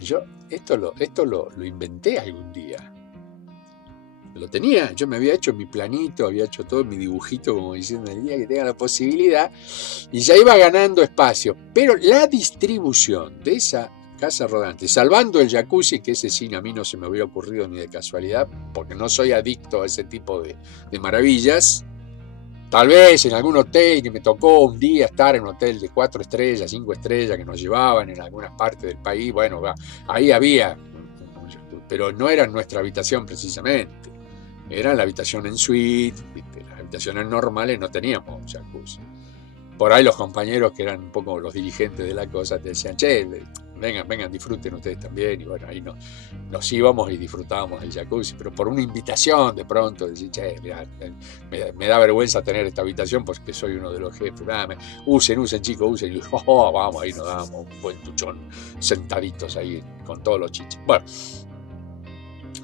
yo esto lo inventé algún día. Lo tenía, yo me había hecho mi planito, había hecho todo mi dibujito, como diciendo, el día que tenga la posibilidad, y ya iba ganando espacio. Pero la distribución de esa casa rodante, salvando el jacuzzi, que ese sí a mí no se me hubiera ocurrido ni de casualidad, porque no soy adicto a ese tipo de maravillas. Tal vez en algún hotel que me tocó un día estar en un hotel de 4 estrellas, 5 estrellas, que nos llevaban en algunas partes del país, bueno, ahí había, pero no era nuestra habitación precisamente, era la habitación en suite, ¿viste? Las habitaciones normales no teníamos jacuzzi. Por ahí los compañeros que eran un poco los dirigentes de la cosa te decían, che, vengan, disfruten ustedes también, y bueno, ahí nos íbamos y disfrutábamos el jacuzzi, pero por una invitación de pronto, decir, che, mirá, me da vergüenza tener esta habitación porque soy uno de los jefes, usen chicos, usen, y vamos, ahí nos dábamos un buen tuchón, sentaditos ahí con todos los chiches. Bueno,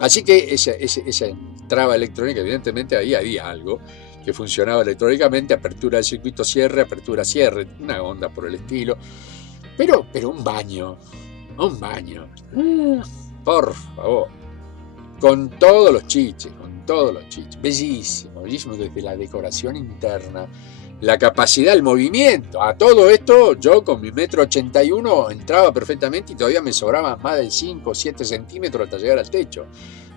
así que esa traba electrónica, evidentemente ahí había algo que funcionaba electrónicamente, apertura del circuito, cierre, apertura, cierre, una onda por el estilo. Pero un baño, por favor, con todos los chiches, bellísimo, desde la decoración interna, la capacidad, el movimiento. A todo esto, yo con mi 1,81 m entraba perfectamente y todavía me sobraban más de 5 o 7 centímetros hasta llegar al techo.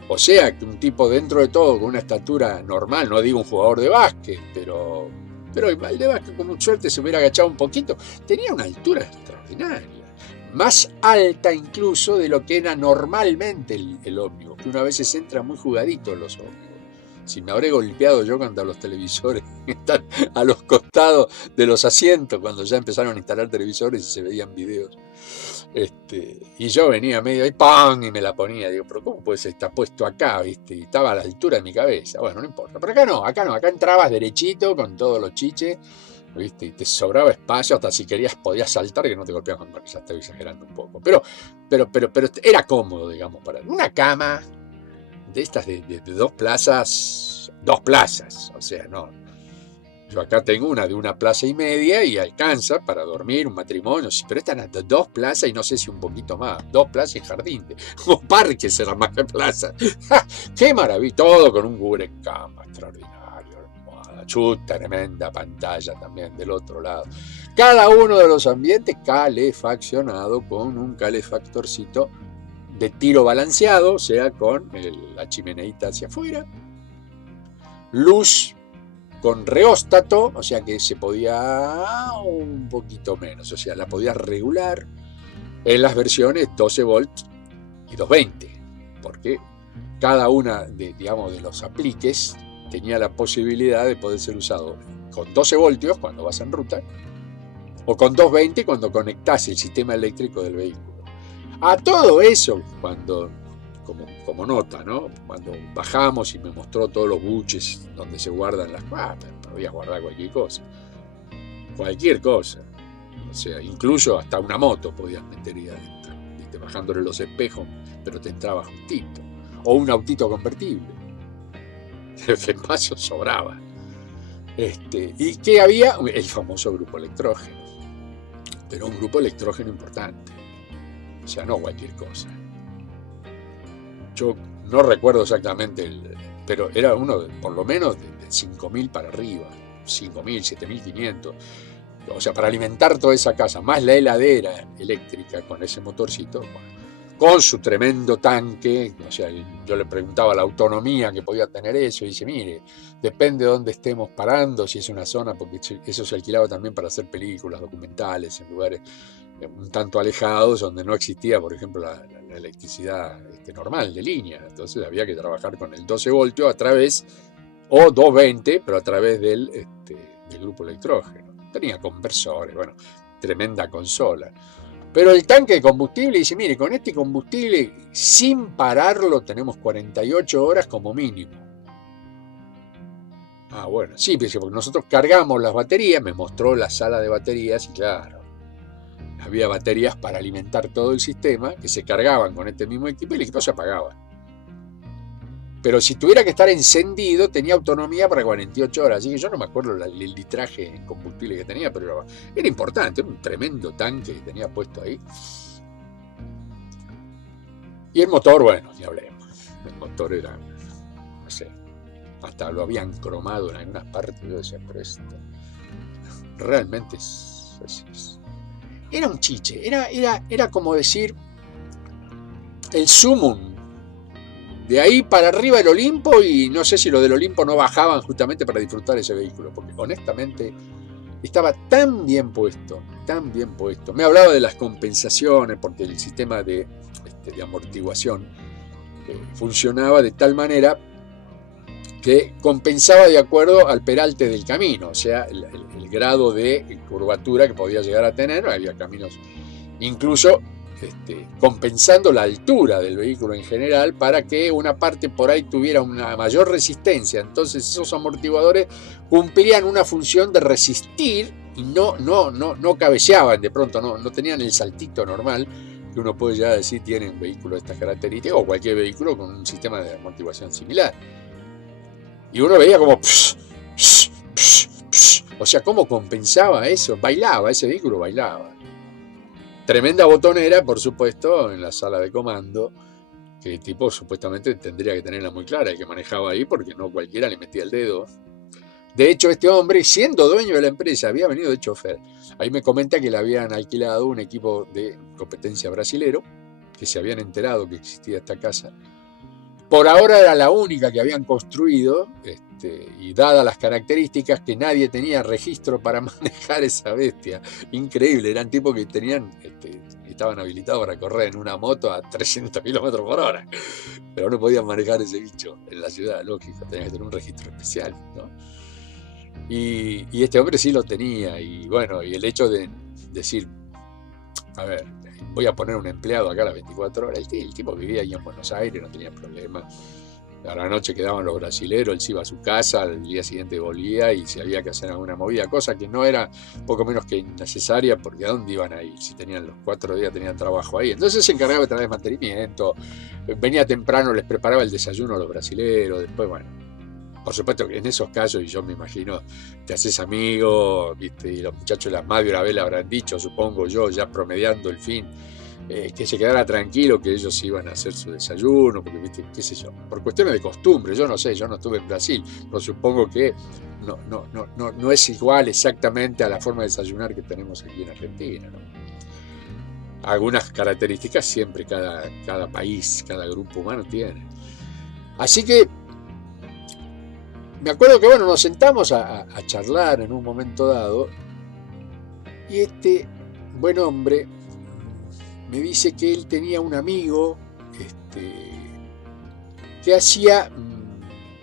O sea, que un tipo dentro de todo con una estatura normal, no digo un jugador de básquet, pero el de básquet con suerte se hubiera agachado un poquito, tenía una altura extraordinaria, más alta incluso de lo que era normalmente el ómnibus, que una vez se entra muy jugadito en los ómnibus. Si me habré golpeado yo cuando los televisores están a los costados de los asientos, cuando ya empezaron a instalar televisores y se veían videos. Y yo venía medio ahí, ¡pam! Y me la ponía. Digo, pero ¿cómo puede ser? Está puesto acá, ¿viste? Y estaba a la altura de mi cabeza. Bueno, no importa. Pero acá entrabas derechito con todos los chiches, ¿viste? Y te sobraba espacio, hasta si querías podías saltar, que no te golpeaban, porque ya estoy exagerando un poco. Pero era cómodo, digamos, para una cama de estas de 2 plazas, o sea, no. Yo acá tengo una de 1,5 plazas y alcanza para dormir, un matrimonio, sí, pero están a 2 plazas y no sé si un poquito más, 2 plazas y jardín, o parque será más que plaza. ¡Ja! ¡Qué maravilla! Todo con un cubrecama extraordinario, almohada, tremenda pantalla también del otro lado. Cada uno de los ambientes calefaccionado con un calefactorcito de tiro balanceado, o sea, con la chimeneita hacia afuera, luz con reóstato, o sea que se podía un poquito menos, o sea, la podías regular en las versiones 12 volts y 220, porque cada una de los apliques tenía la posibilidad de poder ser usado con 12 voltios cuando vas en ruta, o con 220 cuando conectás el sistema eléctrico del vehículo. A todo eso, cuando, como nota, ¿no? Cuando bajamos y me mostró todos los buches donde se guardan las cosas, podías guardar cualquier cosa. Cualquier cosa. O sea, incluso hasta una moto podías meter ahí adentro, ¿viste? Bajándole los espejos, pero te entraba justito. O un autito convertible. El paso sobraba. Y que había el famoso grupo electrógeno. Pero un grupo electrógeno importante. O sea, no cualquier cosa. Yo no recuerdo exactamente, pero era uno por lo menos de 5.000 para arriba, 5.000, 7.500. O sea, para alimentar toda esa casa, más la heladera eléctrica con ese motorcito, con su tremendo tanque. O sea, yo le preguntaba la autonomía que podía tener eso, y dice, mire, depende de dónde estemos parando, si es una zona, porque eso se alquilaba también para hacer películas, documentales, en lugares un tanto alejados, donde no existía, por ejemplo, la electricidad normal, de línea. Entonces había que trabajar con el 12 voltios a través, o 220, pero a través del grupo electrógeno. Tenía conversores, bueno, tremenda consola. Pero el tanque de combustible dice, mire, con este combustible, sin pararlo, tenemos 48 horas como mínimo. Ah, bueno, sí, porque nosotros cargamos las baterías, me mostró la sala de baterías y claro, había baterías para alimentar todo el sistema que se cargaban con este mismo equipo y el equipo se apagaba. Pero si tuviera que estar encendido, tenía autonomía para 48 horas. Así que yo no me acuerdo el litraje en combustible que tenía, pero era importante, era un tremendo tanque que tenía puesto ahí. Y el motor, bueno, ni hablemos. El motor era, no sé, hasta lo habían cromado en algunas partes. Yo decía, pero esto realmente era un chiche. Era como decir el sumum. De ahí para arriba el Olimpo, y no sé si los del Olimpo no bajaban justamente para disfrutar ese vehículo, porque honestamente estaba tan bien puesto, tan bien puesto. Me hablaba de las compensaciones, porque el sistema de amortiguación funcionaba de tal manera que compensaba de acuerdo al peralte del camino, o sea, el grado de curvatura que podía llegar a tener. Había caminos incluso compensando la altura del vehículo en general para que una parte por ahí tuviera una mayor resistencia. Entonces esos amortiguadores cumplían una función de resistir y no cabeceaban de pronto, no tenían el saltito normal que uno puede ya decir tiene un vehículo de estas características, o cualquier vehículo con un sistema de amortiguación similar. Y uno veía como o sea, cómo compensaba eso, bailaba, ese vehículo bailaba. Tremenda botonera, por supuesto, en la sala de comando, que el tipo supuestamente tendría que tenerla muy clara, el que manejaba ahí, porque no cualquiera le metía el dedo. De hecho, este hombre, siendo dueño de la empresa, había venido de chofer. Ahí me comenta que le habían alquilado un equipo de competencia brasilero, que se habían enterado que existía esta casa. Por ahora era la única que habían construido, y dadas las características, que nadie tenía registro para manejar esa bestia. Increíble, eran tipos que estaban habilitados para correr en una moto a 300 kilómetros por hora, pero no podían manejar ese bicho en la ciudad, lógico, tenían que tener un registro especial, ¿no? Y este hombre sí lo tenía, y bueno, y el hecho de decir, a ver, voy a poner un empleado acá a las 24 horas, el tipo vivía ahí en Buenos Aires, no tenía problema. A la noche quedaban los brasileros, él se iba a su casa, al día siguiente volvía y si había que hacer alguna movida, cosa que no era poco menos que innecesaria, porque ¿a dónde iban a ir? Si tenían los 4 días, tenían trabajo ahí. Entonces se encargaba de traer mantenimiento, venía temprano, les preparaba el desayuno a los brasileros, después, bueno, por supuesto que en esos casos, y yo me imagino, te haces amigo, ¿viste? Y los muchachos de las más de una vez le habrán dicho, supongo yo, ya promediando el fin, que se quedara tranquilo, que ellos iban a hacer su desayuno, porque, ¿viste? Qué sé yo, por cuestiones de costumbre, yo no sé, yo no estuve en Brasil, pero supongo que no es igual exactamente a la forma de desayunar que tenemos aquí en Argentina, ¿no? Algunas características siempre cada país, cada grupo humano tiene. Así que me acuerdo que, bueno, nos sentamos a charlar en un momento dado, y este buen hombre me dice que él tenía un amigo que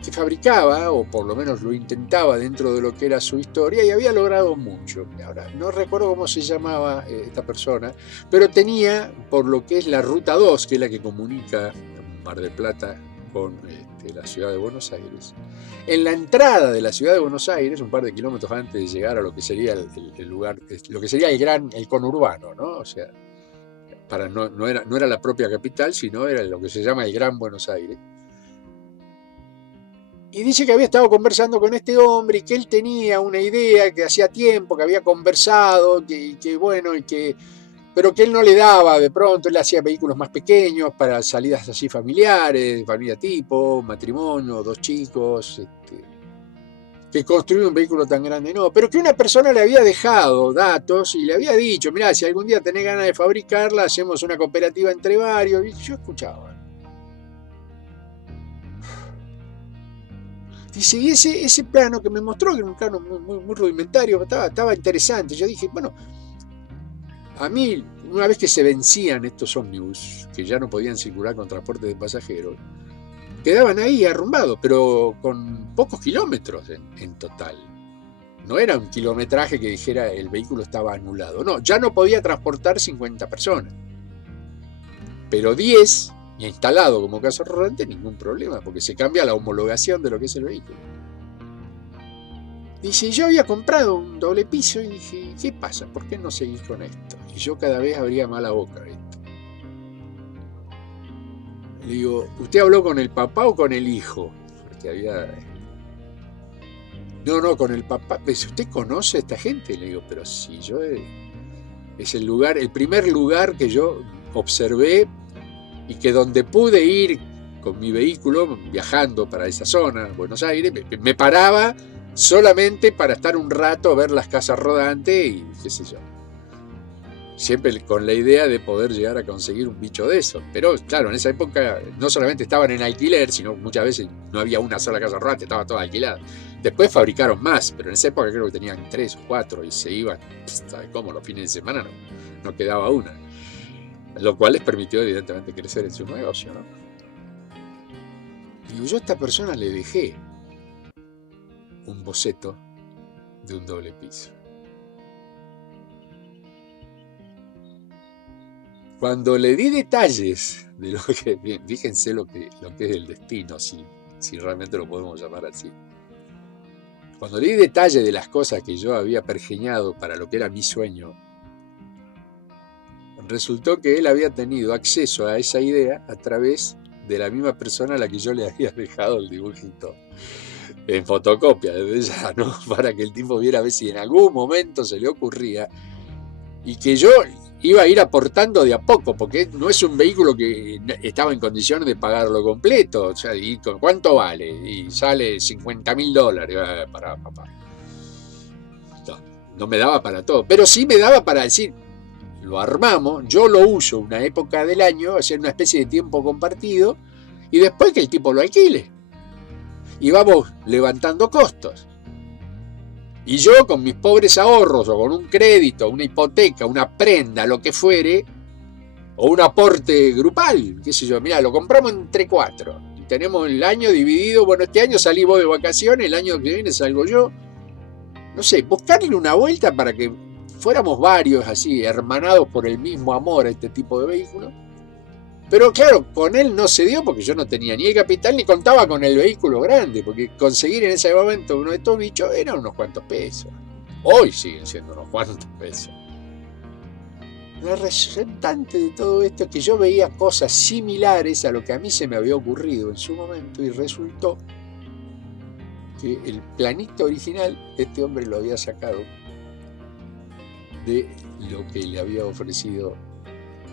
que fabricaba, o por lo menos lo intentaba dentro de lo que era su historia, y había logrado mucho. Ahora, no recuerdo cómo se llamaba esta persona, pero tenía, por lo que es la Ruta 2, que es la que comunica Mar del Plata con la ciudad de Buenos Aires, en la entrada de la ciudad de Buenos Aires, un par de kilómetros antes de llegar a lo que sería el lugar, lo que sería el conurbano, ¿no? O sea, no era la propia capital, sino era lo que se llama el Gran Buenos Aires. Y dice que había estado conversando con este hombre y que él tenía una idea que hacía tiempo que había conversado, pero que él no le daba de pronto, él hacía vehículos más pequeños para salidas así familiares, familia tipo, matrimonio, 2 chicos, que construir un vehículo tan grande no, pero que una persona le había dejado datos y le había dicho, mirá, si algún día tenés ganas de fabricarla, hacemos una cooperativa entre varios, y yo escuchaba. Dice, y ese plano que me mostró, que era un plano muy rudimentario, estaba interesante. Yo dije, bueno, a mí, una vez que se vencían estos ómnibus, que ya no podían circular con transporte de pasajeros, quedaban ahí arrumbados, pero con pocos kilómetros en total. No era un kilometraje que dijera el vehículo estaba anulado. No, ya no podía transportar 50 personas. Pero 10... instalado como caso rodante, ningún problema, porque se cambia la homologación de lo que es el vehículo. Dice, yo había comprado un doble piso y dije, ¿qué pasa? ¿Por qué no seguís con esto? Y yo cada vez abría más la boca, ¿viste? Le digo, ¿usted habló con el papá o con el hijo? Porque había... No, con el papá. ¿Usted conoce a esta gente? Le digo, pero si yo... Es el primer lugar que yo observé y que donde pude ir con mi vehículo viajando para esa zona, Buenos Aires, me paraba solamente para estar un rato a ver las casas rodantes y qué sé yo. Siempre con la idea de poder llegar a conseguir un bicho de eso. Pero claro, en esa época no solamente estaban en alquiler, sino muchas veces no había una sola casa rodante, estaba toda alquilada. Después fabricaron más, pero en esa época creo que tenían 3 o 4 y se iban, ¿sabes cómo? Los fines de semana no quedaba una. Lo cual les permitió evidentemente crecer en su negocio, ¿no? Digo, yo a esta persona le dejé un boceto de un doble piso. Cuando le di detalles de lo que, bien, fíjense lo que es el destino, si realmente lo podemos llamar así. Cuando le di detalles de las cosas que yo había pergeñado para lo que era mi sueño, resultó que él había tenido acceso a esa idea a través de la misma persona a la que yo le había dejado el dibujito en fotocopia, desde ya, ¿no? Para que el tipo viera a ver si en algún momento se le ocurría, y que yo iba a ir aportando de a poco, porque no es un vehículo que estaba en condiciones de pagarlo completo. O sea, ¿y cuánto vale? Y sale $50.000. Para papá. No me daba para todo, pero sí me daba para decir, lo armamos, yo lo uso una época del año, hacer una especie de tiempo compartido, y después que el tipo lo alquile. Y vamos levantando costos. Y yo con mis pobres ahorros, o con un crédito, una hipoteca, una prenda, lo que fuere, o un aporte grupal, qué sé yo, mirá, lo compramos entre 4. Y tenemos el año dividido, bueno, este año salí vos de vacaciones, el año que viene salgo yo. No sé, buscarle una vuelta para que fuéramos varios así, hermanados por el mismo amor a este tipo de vehículo. Pero claro, con él no se dio porque yo no tenía ni el capital ni contaba con el vehículo grande, porque conseguir en ese momento uno de estos bichos era unos cuantos pesos. Hoy siguen siendo unos cuantos pesos. Lo resultante de todo esto es que yo veía cosas similares a lo que a mí se me había ocurrido en su momento, y resultó que el planito original este hombre lo había sacado de lo que le había ofrecido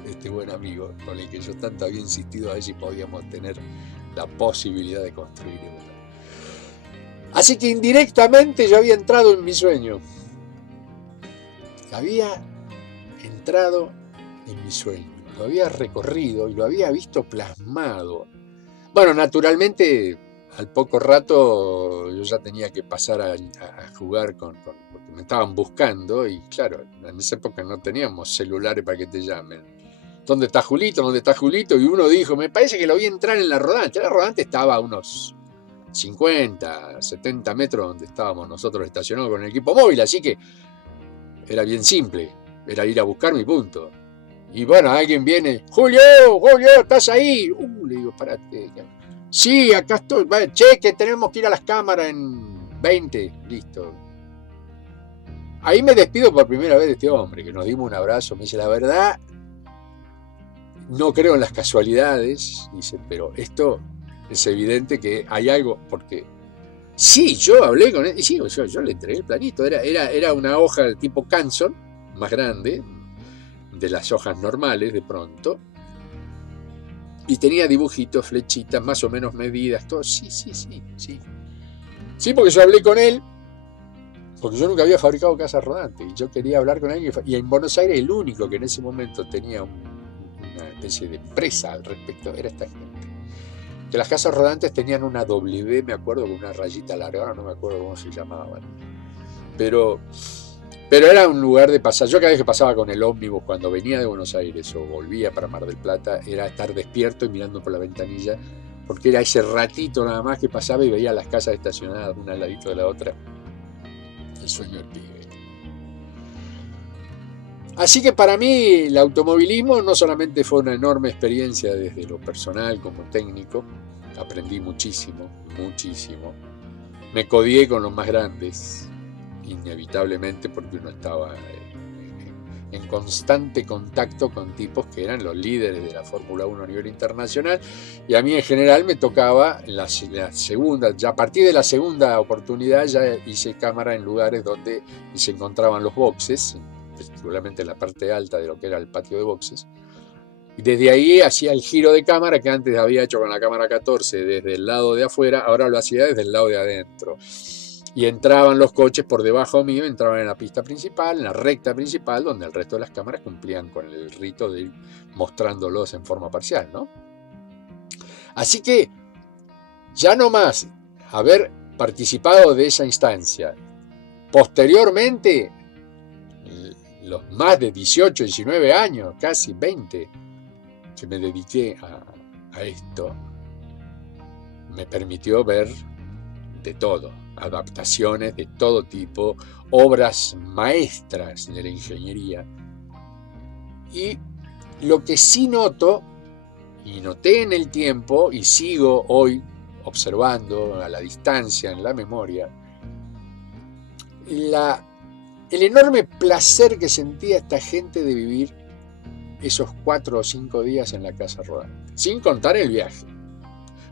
este buen amigo con el que yo tanto había insistido a ver si podíamos tener la posibilidad de construir uno. Así que indirectamente yo había entrado en mi sueño. Había entrado en mi sueño, lo había recorrido y lo había visto plasmado. Bueno, naturalmente, al poco rato yo ya tenía que pasar a jugar porque me estaban buscando y claro, en esa época no teníamos celulares para que te llamen. ¿Dónde está Julito? ¿Dónde está Julito? Y uno dijo, me parece que lo vi entrar en la rodante. La rodante estaba a unos 50, 70 metros donde estábamos nosotros estacionados con el equipo móvil, así que era bien simple, era ir a buscar mi punto. Y bueno, alguien viene, Julio, ¿estás ahí? Le digo, parate. Sí, acá estoy. Che, que tenemos que ir a las cámaras en 20, listo. Ahí me despido por primera vez de este hombre, que nos dimos un abrazo. Me dice, la verdad, no creo en las casualidades, dice, pero esto es evidente que hay algo, porque sí, yo hablé con él, y sí, yo le entregué el planito, era una hoja de tipo Canson, más grande, de las hojas normales de pronto, y tenía dibujitos, flechitas, más o menos medidas, todo, sí. Sí, porque yo hablé con él, porque yo nunca había fabricado casas rodantes, y yo quería hablar con alguien, y en Buenos Aires el único que en ese momento tenía una especie de empresa al respecto era esta gente. Que las casas rodantes tenían una W, me acuerdo, con una rayita larga, ahora no me acuerdo cómo se llamaban. Pero era un lugar de pasar. Yo cada vez que pasaba con el ómnibus cuando venía de Buenos Aires o volvía para Mar del Plata, era estar despierto y mirando por la ventanilla, porque era ese ratito nada más que pasaba y veía las casas estacionadas una al ladito de la otra. El sueño del pibe. Así que para mí el automovilismo no solamente fue una enorme experiencia desde lo personal como técnico, aprendí muchísimo, me codié con los más grandes, inevitablemente porque uno estaba en constante contacto con tipos que eran los líderes de la Fórmula 1 a nivel internacional, y a mí en general me tocaba la segunda, ya a partir de la segunda oportunidad ya hice cámara en lugares donde se encontraban los boxes, particularmente en la parte alta de lo que era el patio de boxes, y desde ahí hacía el giro de cámara que antes había hecho con la cámara 14 desde el lado de afuera, ahora lo hacía desde el lado de adentro, y entraban los coches por debajo mío, entraban en la pista principal, en la recta principal, donde el resto de las cámaras cumplían con el rito de ir mostrándolos en forma parcial, ¿no? Así que ya no más haber participado de esa instancia, posteriormente los más de 18, 19 años, casi 20, que me dediqué a esto, me permitió ver de todo, adaptaciones de todo tipo, obras maestras de la ingeniería. Y lo que sí noto, y noté en el tiempo, y sigo hoy observando a la distancia, en la memoria, el enorme placer que sentía esta gente de vivir esos 4 o 5 días en la casa rodante, sin contar el viaje,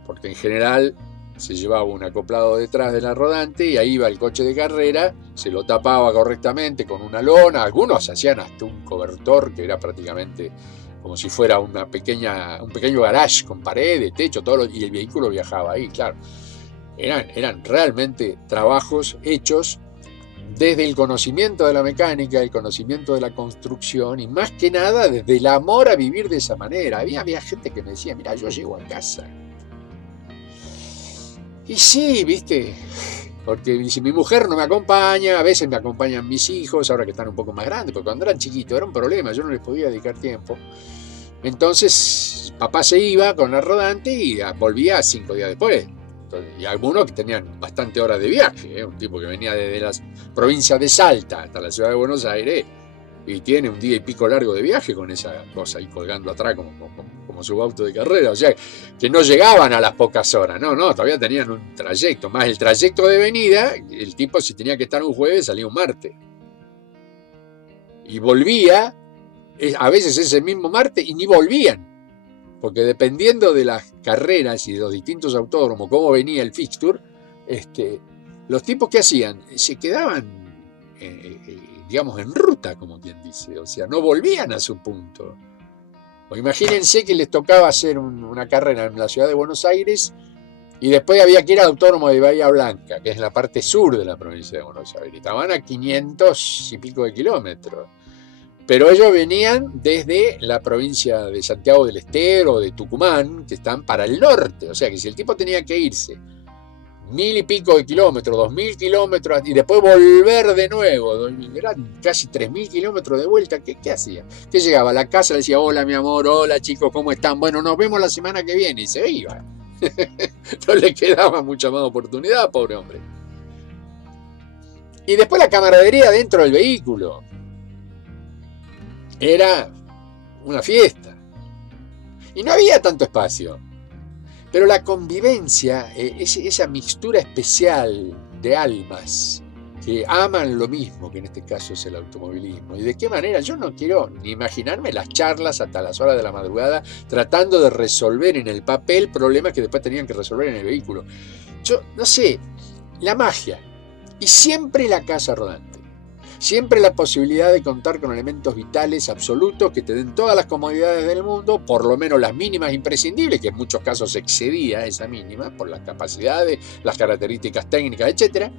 porque en general se llevaba un acoplado detrás de la rodante y ahí iba el coche de carrera, se lo tapaba correctamente con una lona, algunos hacían hasta un cobertor que era prácticamente como si fuera un pequeño garage con paredes, techo, y el vehículo viajaba ahí, claro. Eran realmente trabajos hechos desde el conocimiento de la mecánica, el conocimiento de la construcción y más que nada desde el amor a vivir de esa manera. Había gente que me decía, mira, yo llego a casa. Y sí, viste, porque si mi mujer no me acompaña, a veces me acompañan mis hijos, ahora que están un poco más grandes, porque cuando eran chiquitos era un problema, yo no les podía dedicar tiempo. Entonces papá se iba con la rodante y volvía 5 días después. Y algunos que tenían bastante horas de viaje, un tipo que venía desde las provincias de Salta hasta la ciudad de Buenos Aires y tiene un día y pico largo de viaje con esa cosa ahí colgando atrás como su auto de carrera, o sea, que no llegaban a las pocas horas, no, todavía tenían un trayecto, más el trayecto de venida, el tipo si tenía que estar un jueves salía un martes y volvía, a veces ese mismo martes y ni volvían, porque dependiendo de las carreras y de los distintos autódromos, cómo venía el fixture, los tipos que hacían, se quedaban, digamos, en ruta, como quien dice, o sea, no volvían a su punto. O imagínense que les tocaba hacer una carrera en la ciudad de Buenos Aires y después había que ir al Autódromo de Bahía Blanca, que es la parte sur de la provincia de Buenos Aires. Estaban a 500 y pico de kilómetros. Pero ellos venían desde la provincia de Santiago del Estero, de Tucumán, que están para el norte. O sea que si el tipo tenía que irse 1000 y pico de kilómetros, 2000 kilómetros, y después volver de nuevo, eran casi 3000 kilómetros de vuelta, ¿qué hacía? Que llegaba a la casa, le decía, hola mi amor, hola chicos, ¿cómo están? Bueno, nos vemos la semana que viene, y se iba. No le quedaba mucha más oportunidad, pobre hombre. Y después la camaradería dentro del vehículo. Era una fiesta. Y no había tanto espacio. Pero la convivencia, esa mixtura especial de almas que aman lo mismo, que en este caso es el automovilismo. ¿Y de qué manera? Yo no quiero ni imaginarme las charlas hasta las horas de la madrugada tratando de resolver en el papel problemas que después tenían que resolver en el vehículo. Yo no sé, la magia. Y siempre la casa rodante. Siempre la posibilidad de contar con elementos vitales absolutos que te den todas las comodidades del mundo, por lo menos las mínimas imprescindibles, que en muchos casos excedía esa mínima por las capacidades, las características técnicas, etc.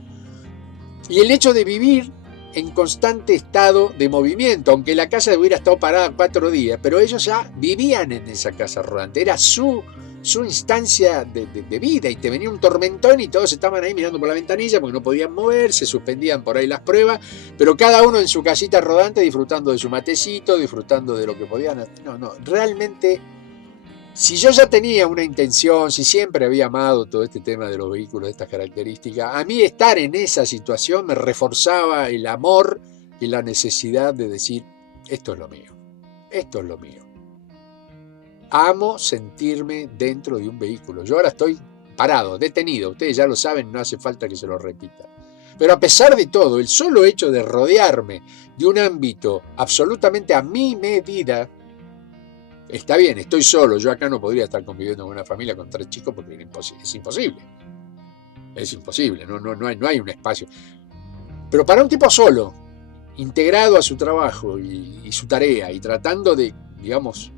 Y el hecho de vivir en constante estado de movimiento, aunque la casa hubiera estado parada 4 días, pero ellos ya vivían en esa casa rodante, era su instancia de vida, y te venía un tormentón y todos estaban ahí mirando por la ventanilla porque no podían moverse, suspendían por ahí las pruebas, pero cada uno en su casita rodante disfrutando de su matecito, disfrutando de lo que podían. No, realmente, si yo ya tenía una intención, si siempre había amado todo este tema de los vehículos de estas características, a mí estar en esa situación me reforzaba el amor y la necesidad de decir, esto es lo mío, esto es lo mío. Amo sentirme dentro de un vehículo. Yo ahora estoy parado, detenido. Ustedes ya lo saben, no hace falta que se lo repita. Pero a pesar de todo, el solo hecho de rodearme de un ámbito absolutamente a mi medida, está bien, estoy solo. Yo acá no podría estar conviviendo con una familia con 3 chicos porque es imposible. Es imposible, no hay un espacio. Pero para un tipo solo, integrado a su trabajo y su tarea, y tratando de, digamos,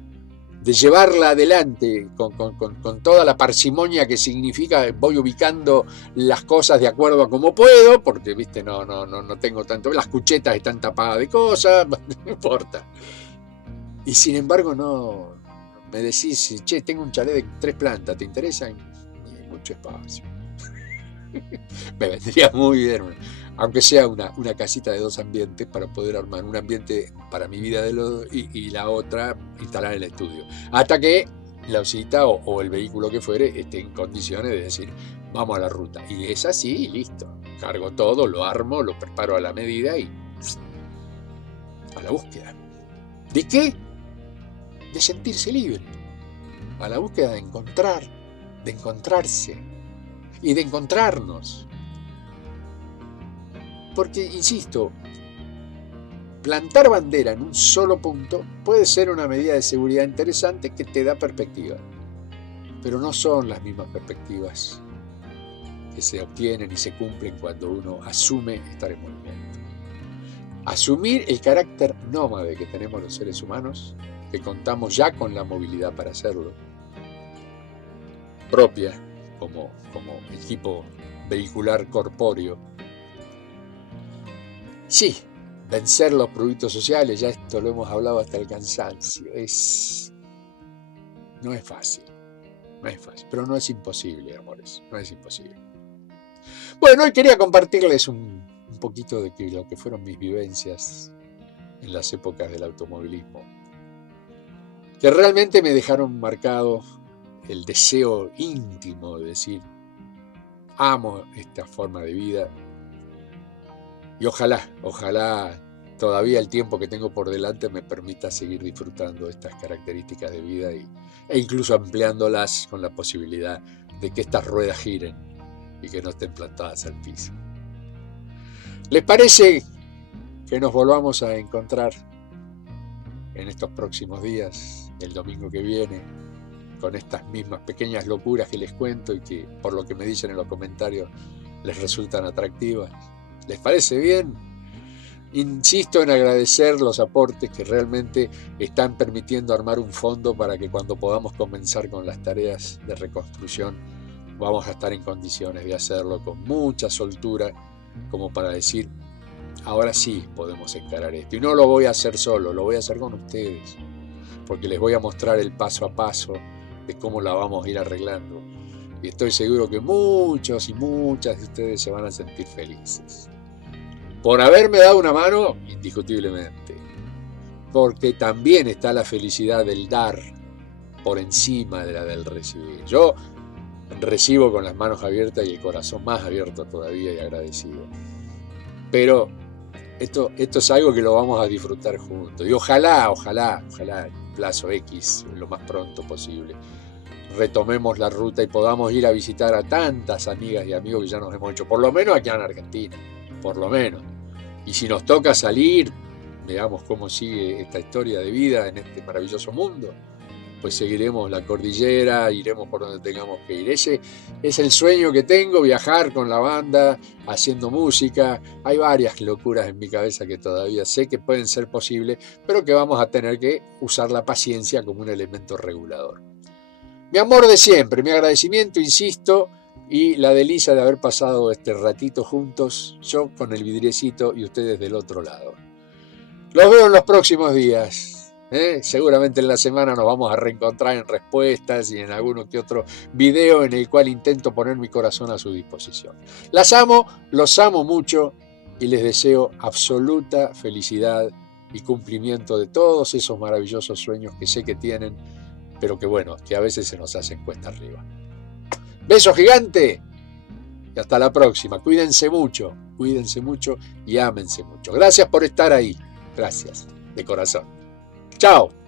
de llevarla adelante con toda la parsimonia que significa, voy ubicando las cosas de acuerdo a como puedo, porque viste, no tengo tanto, las cuchetas están tapadas de cosas, no importa. Y sin embargo no, me decís, che, tengo un chalet de 3 plantas, ¿te interesa? Y hay mucho espacio. Me vendría muy bien, aunque sea una casita de 2 ambientes, para poder armar un ambiente para mi vida y la otra instalar el estudio. Hasta que la usita o el vehículo que fuere esté en condiciones de decir, vamos a la ruta. Y es así y listo. Cargo todo, lo armo, lo preparo a la medida y a la búsqueda. ¿De qué? De sentirse libre. A la búsqueda de encontrar, de encontrarse y de encontrarnos. Porque, insisto, plantar bandera en un solo punto puede ser una medida de seguridad interesante que te da perspectiva, pero no son las mismas perspectivas que se obtienen y se cumplen cuando uno asume estar en movimiento. Asumir el carácter nómade que tenemos los seres humanos, que contamos ya con la movilidad para hacerlo, propia como equipo vehicular corpóreo. Sí, vencer los productos sociales, ya esto lo hemos hablado hasta el cansancio, no es fácil, pero no es imposible, amores, no es imposible. Bueno, hoy quería compartirles un poquito de lo que fueron mis vivencias en las épocas del automovilismo, que realmente me dejaron marcado el deseo íntimo de decir, amo esta forma de vida. Y ojalá todavía el tiempo que tengo por delante me permita seguir disfrutando de estas características de vida e incluso ampliándolas con la posibilidad de que estas ruedas giren y que no estén plantadas al piso. ¿Les parece que nos volvamos a encontrar en estos próximos días, el domingo que viene, con estas mismas pequeñas locuras que les cuento y que, por lo que me dicen en los comentarios, les resultan atractivas. ¿Les parece bien? Insisto en agradecer los aportes que realmente están permitiendo armar un fondo para que cuando podamos comenzar con las tareas de reconstrucción vamos a estar en condiciones de hacerlo con mucha soltura, como para decir, ahora sí podemos encarar esto. Y no lo voy a hacer solo, lo voy a hacer con ustedes, porque les voy a mostrar el paso a paso de cómo la vamos a ir arreglando. Y estoy seguro que muchos y muchas de ustedes se van a sentir felices. Por haberme dado una mano, indiscutiblemente. Porque también está la felicidad del dar por encima de la del recibir. Yo recibo con las manos abiertas y el corazón más abierto todavía y agradecido. Pero esto es algo que lo vamos a disfrutar juntos. Y ojalá, en plazo X, lo más pronto posible, retomemos la ruta y podamos ir a visitar a tantas amigas y amigos que ya nos hemos hecho, por lo menos aquí en Argentina, por lo menos. Y si nos toca salir, veamos cómo sigue esta historia de vida en este maravilloso mundo, pues seguiremos la cordillera, iremos por donde tengamos que ir. Ese es el sueño que tengo, viajar con la banda, haciendo música. Hay varias locuras en mi cabeza que todavía sé que pueden ser posibles, pero que vamos a tener que usar la paciencia como un elemento regulador. Mi amor de siempre, mi agradecimiento, insisto, y la delicia de haber pasado este ratito juntos, yo con el vidriecito y ustedes del otro lado. Los veo en los próximos días. Seguramente en la semana nos vamos a reencontrar en respuestas y en alguno que otro video en el cual intento poner mi corazón a su disposición. Las amo, los amo mucho y les deseo absoluta felicidad y cumplimiento de todos esos maravillosos sueños que sé que tienen, pero que bueno, que a veces se nos hacen cuesta arriba. Beso gigante y hasta la próxima. Cuídense mucho y ámense mucho. Gracias por estar ahí. Gracias, de corazón. Chao.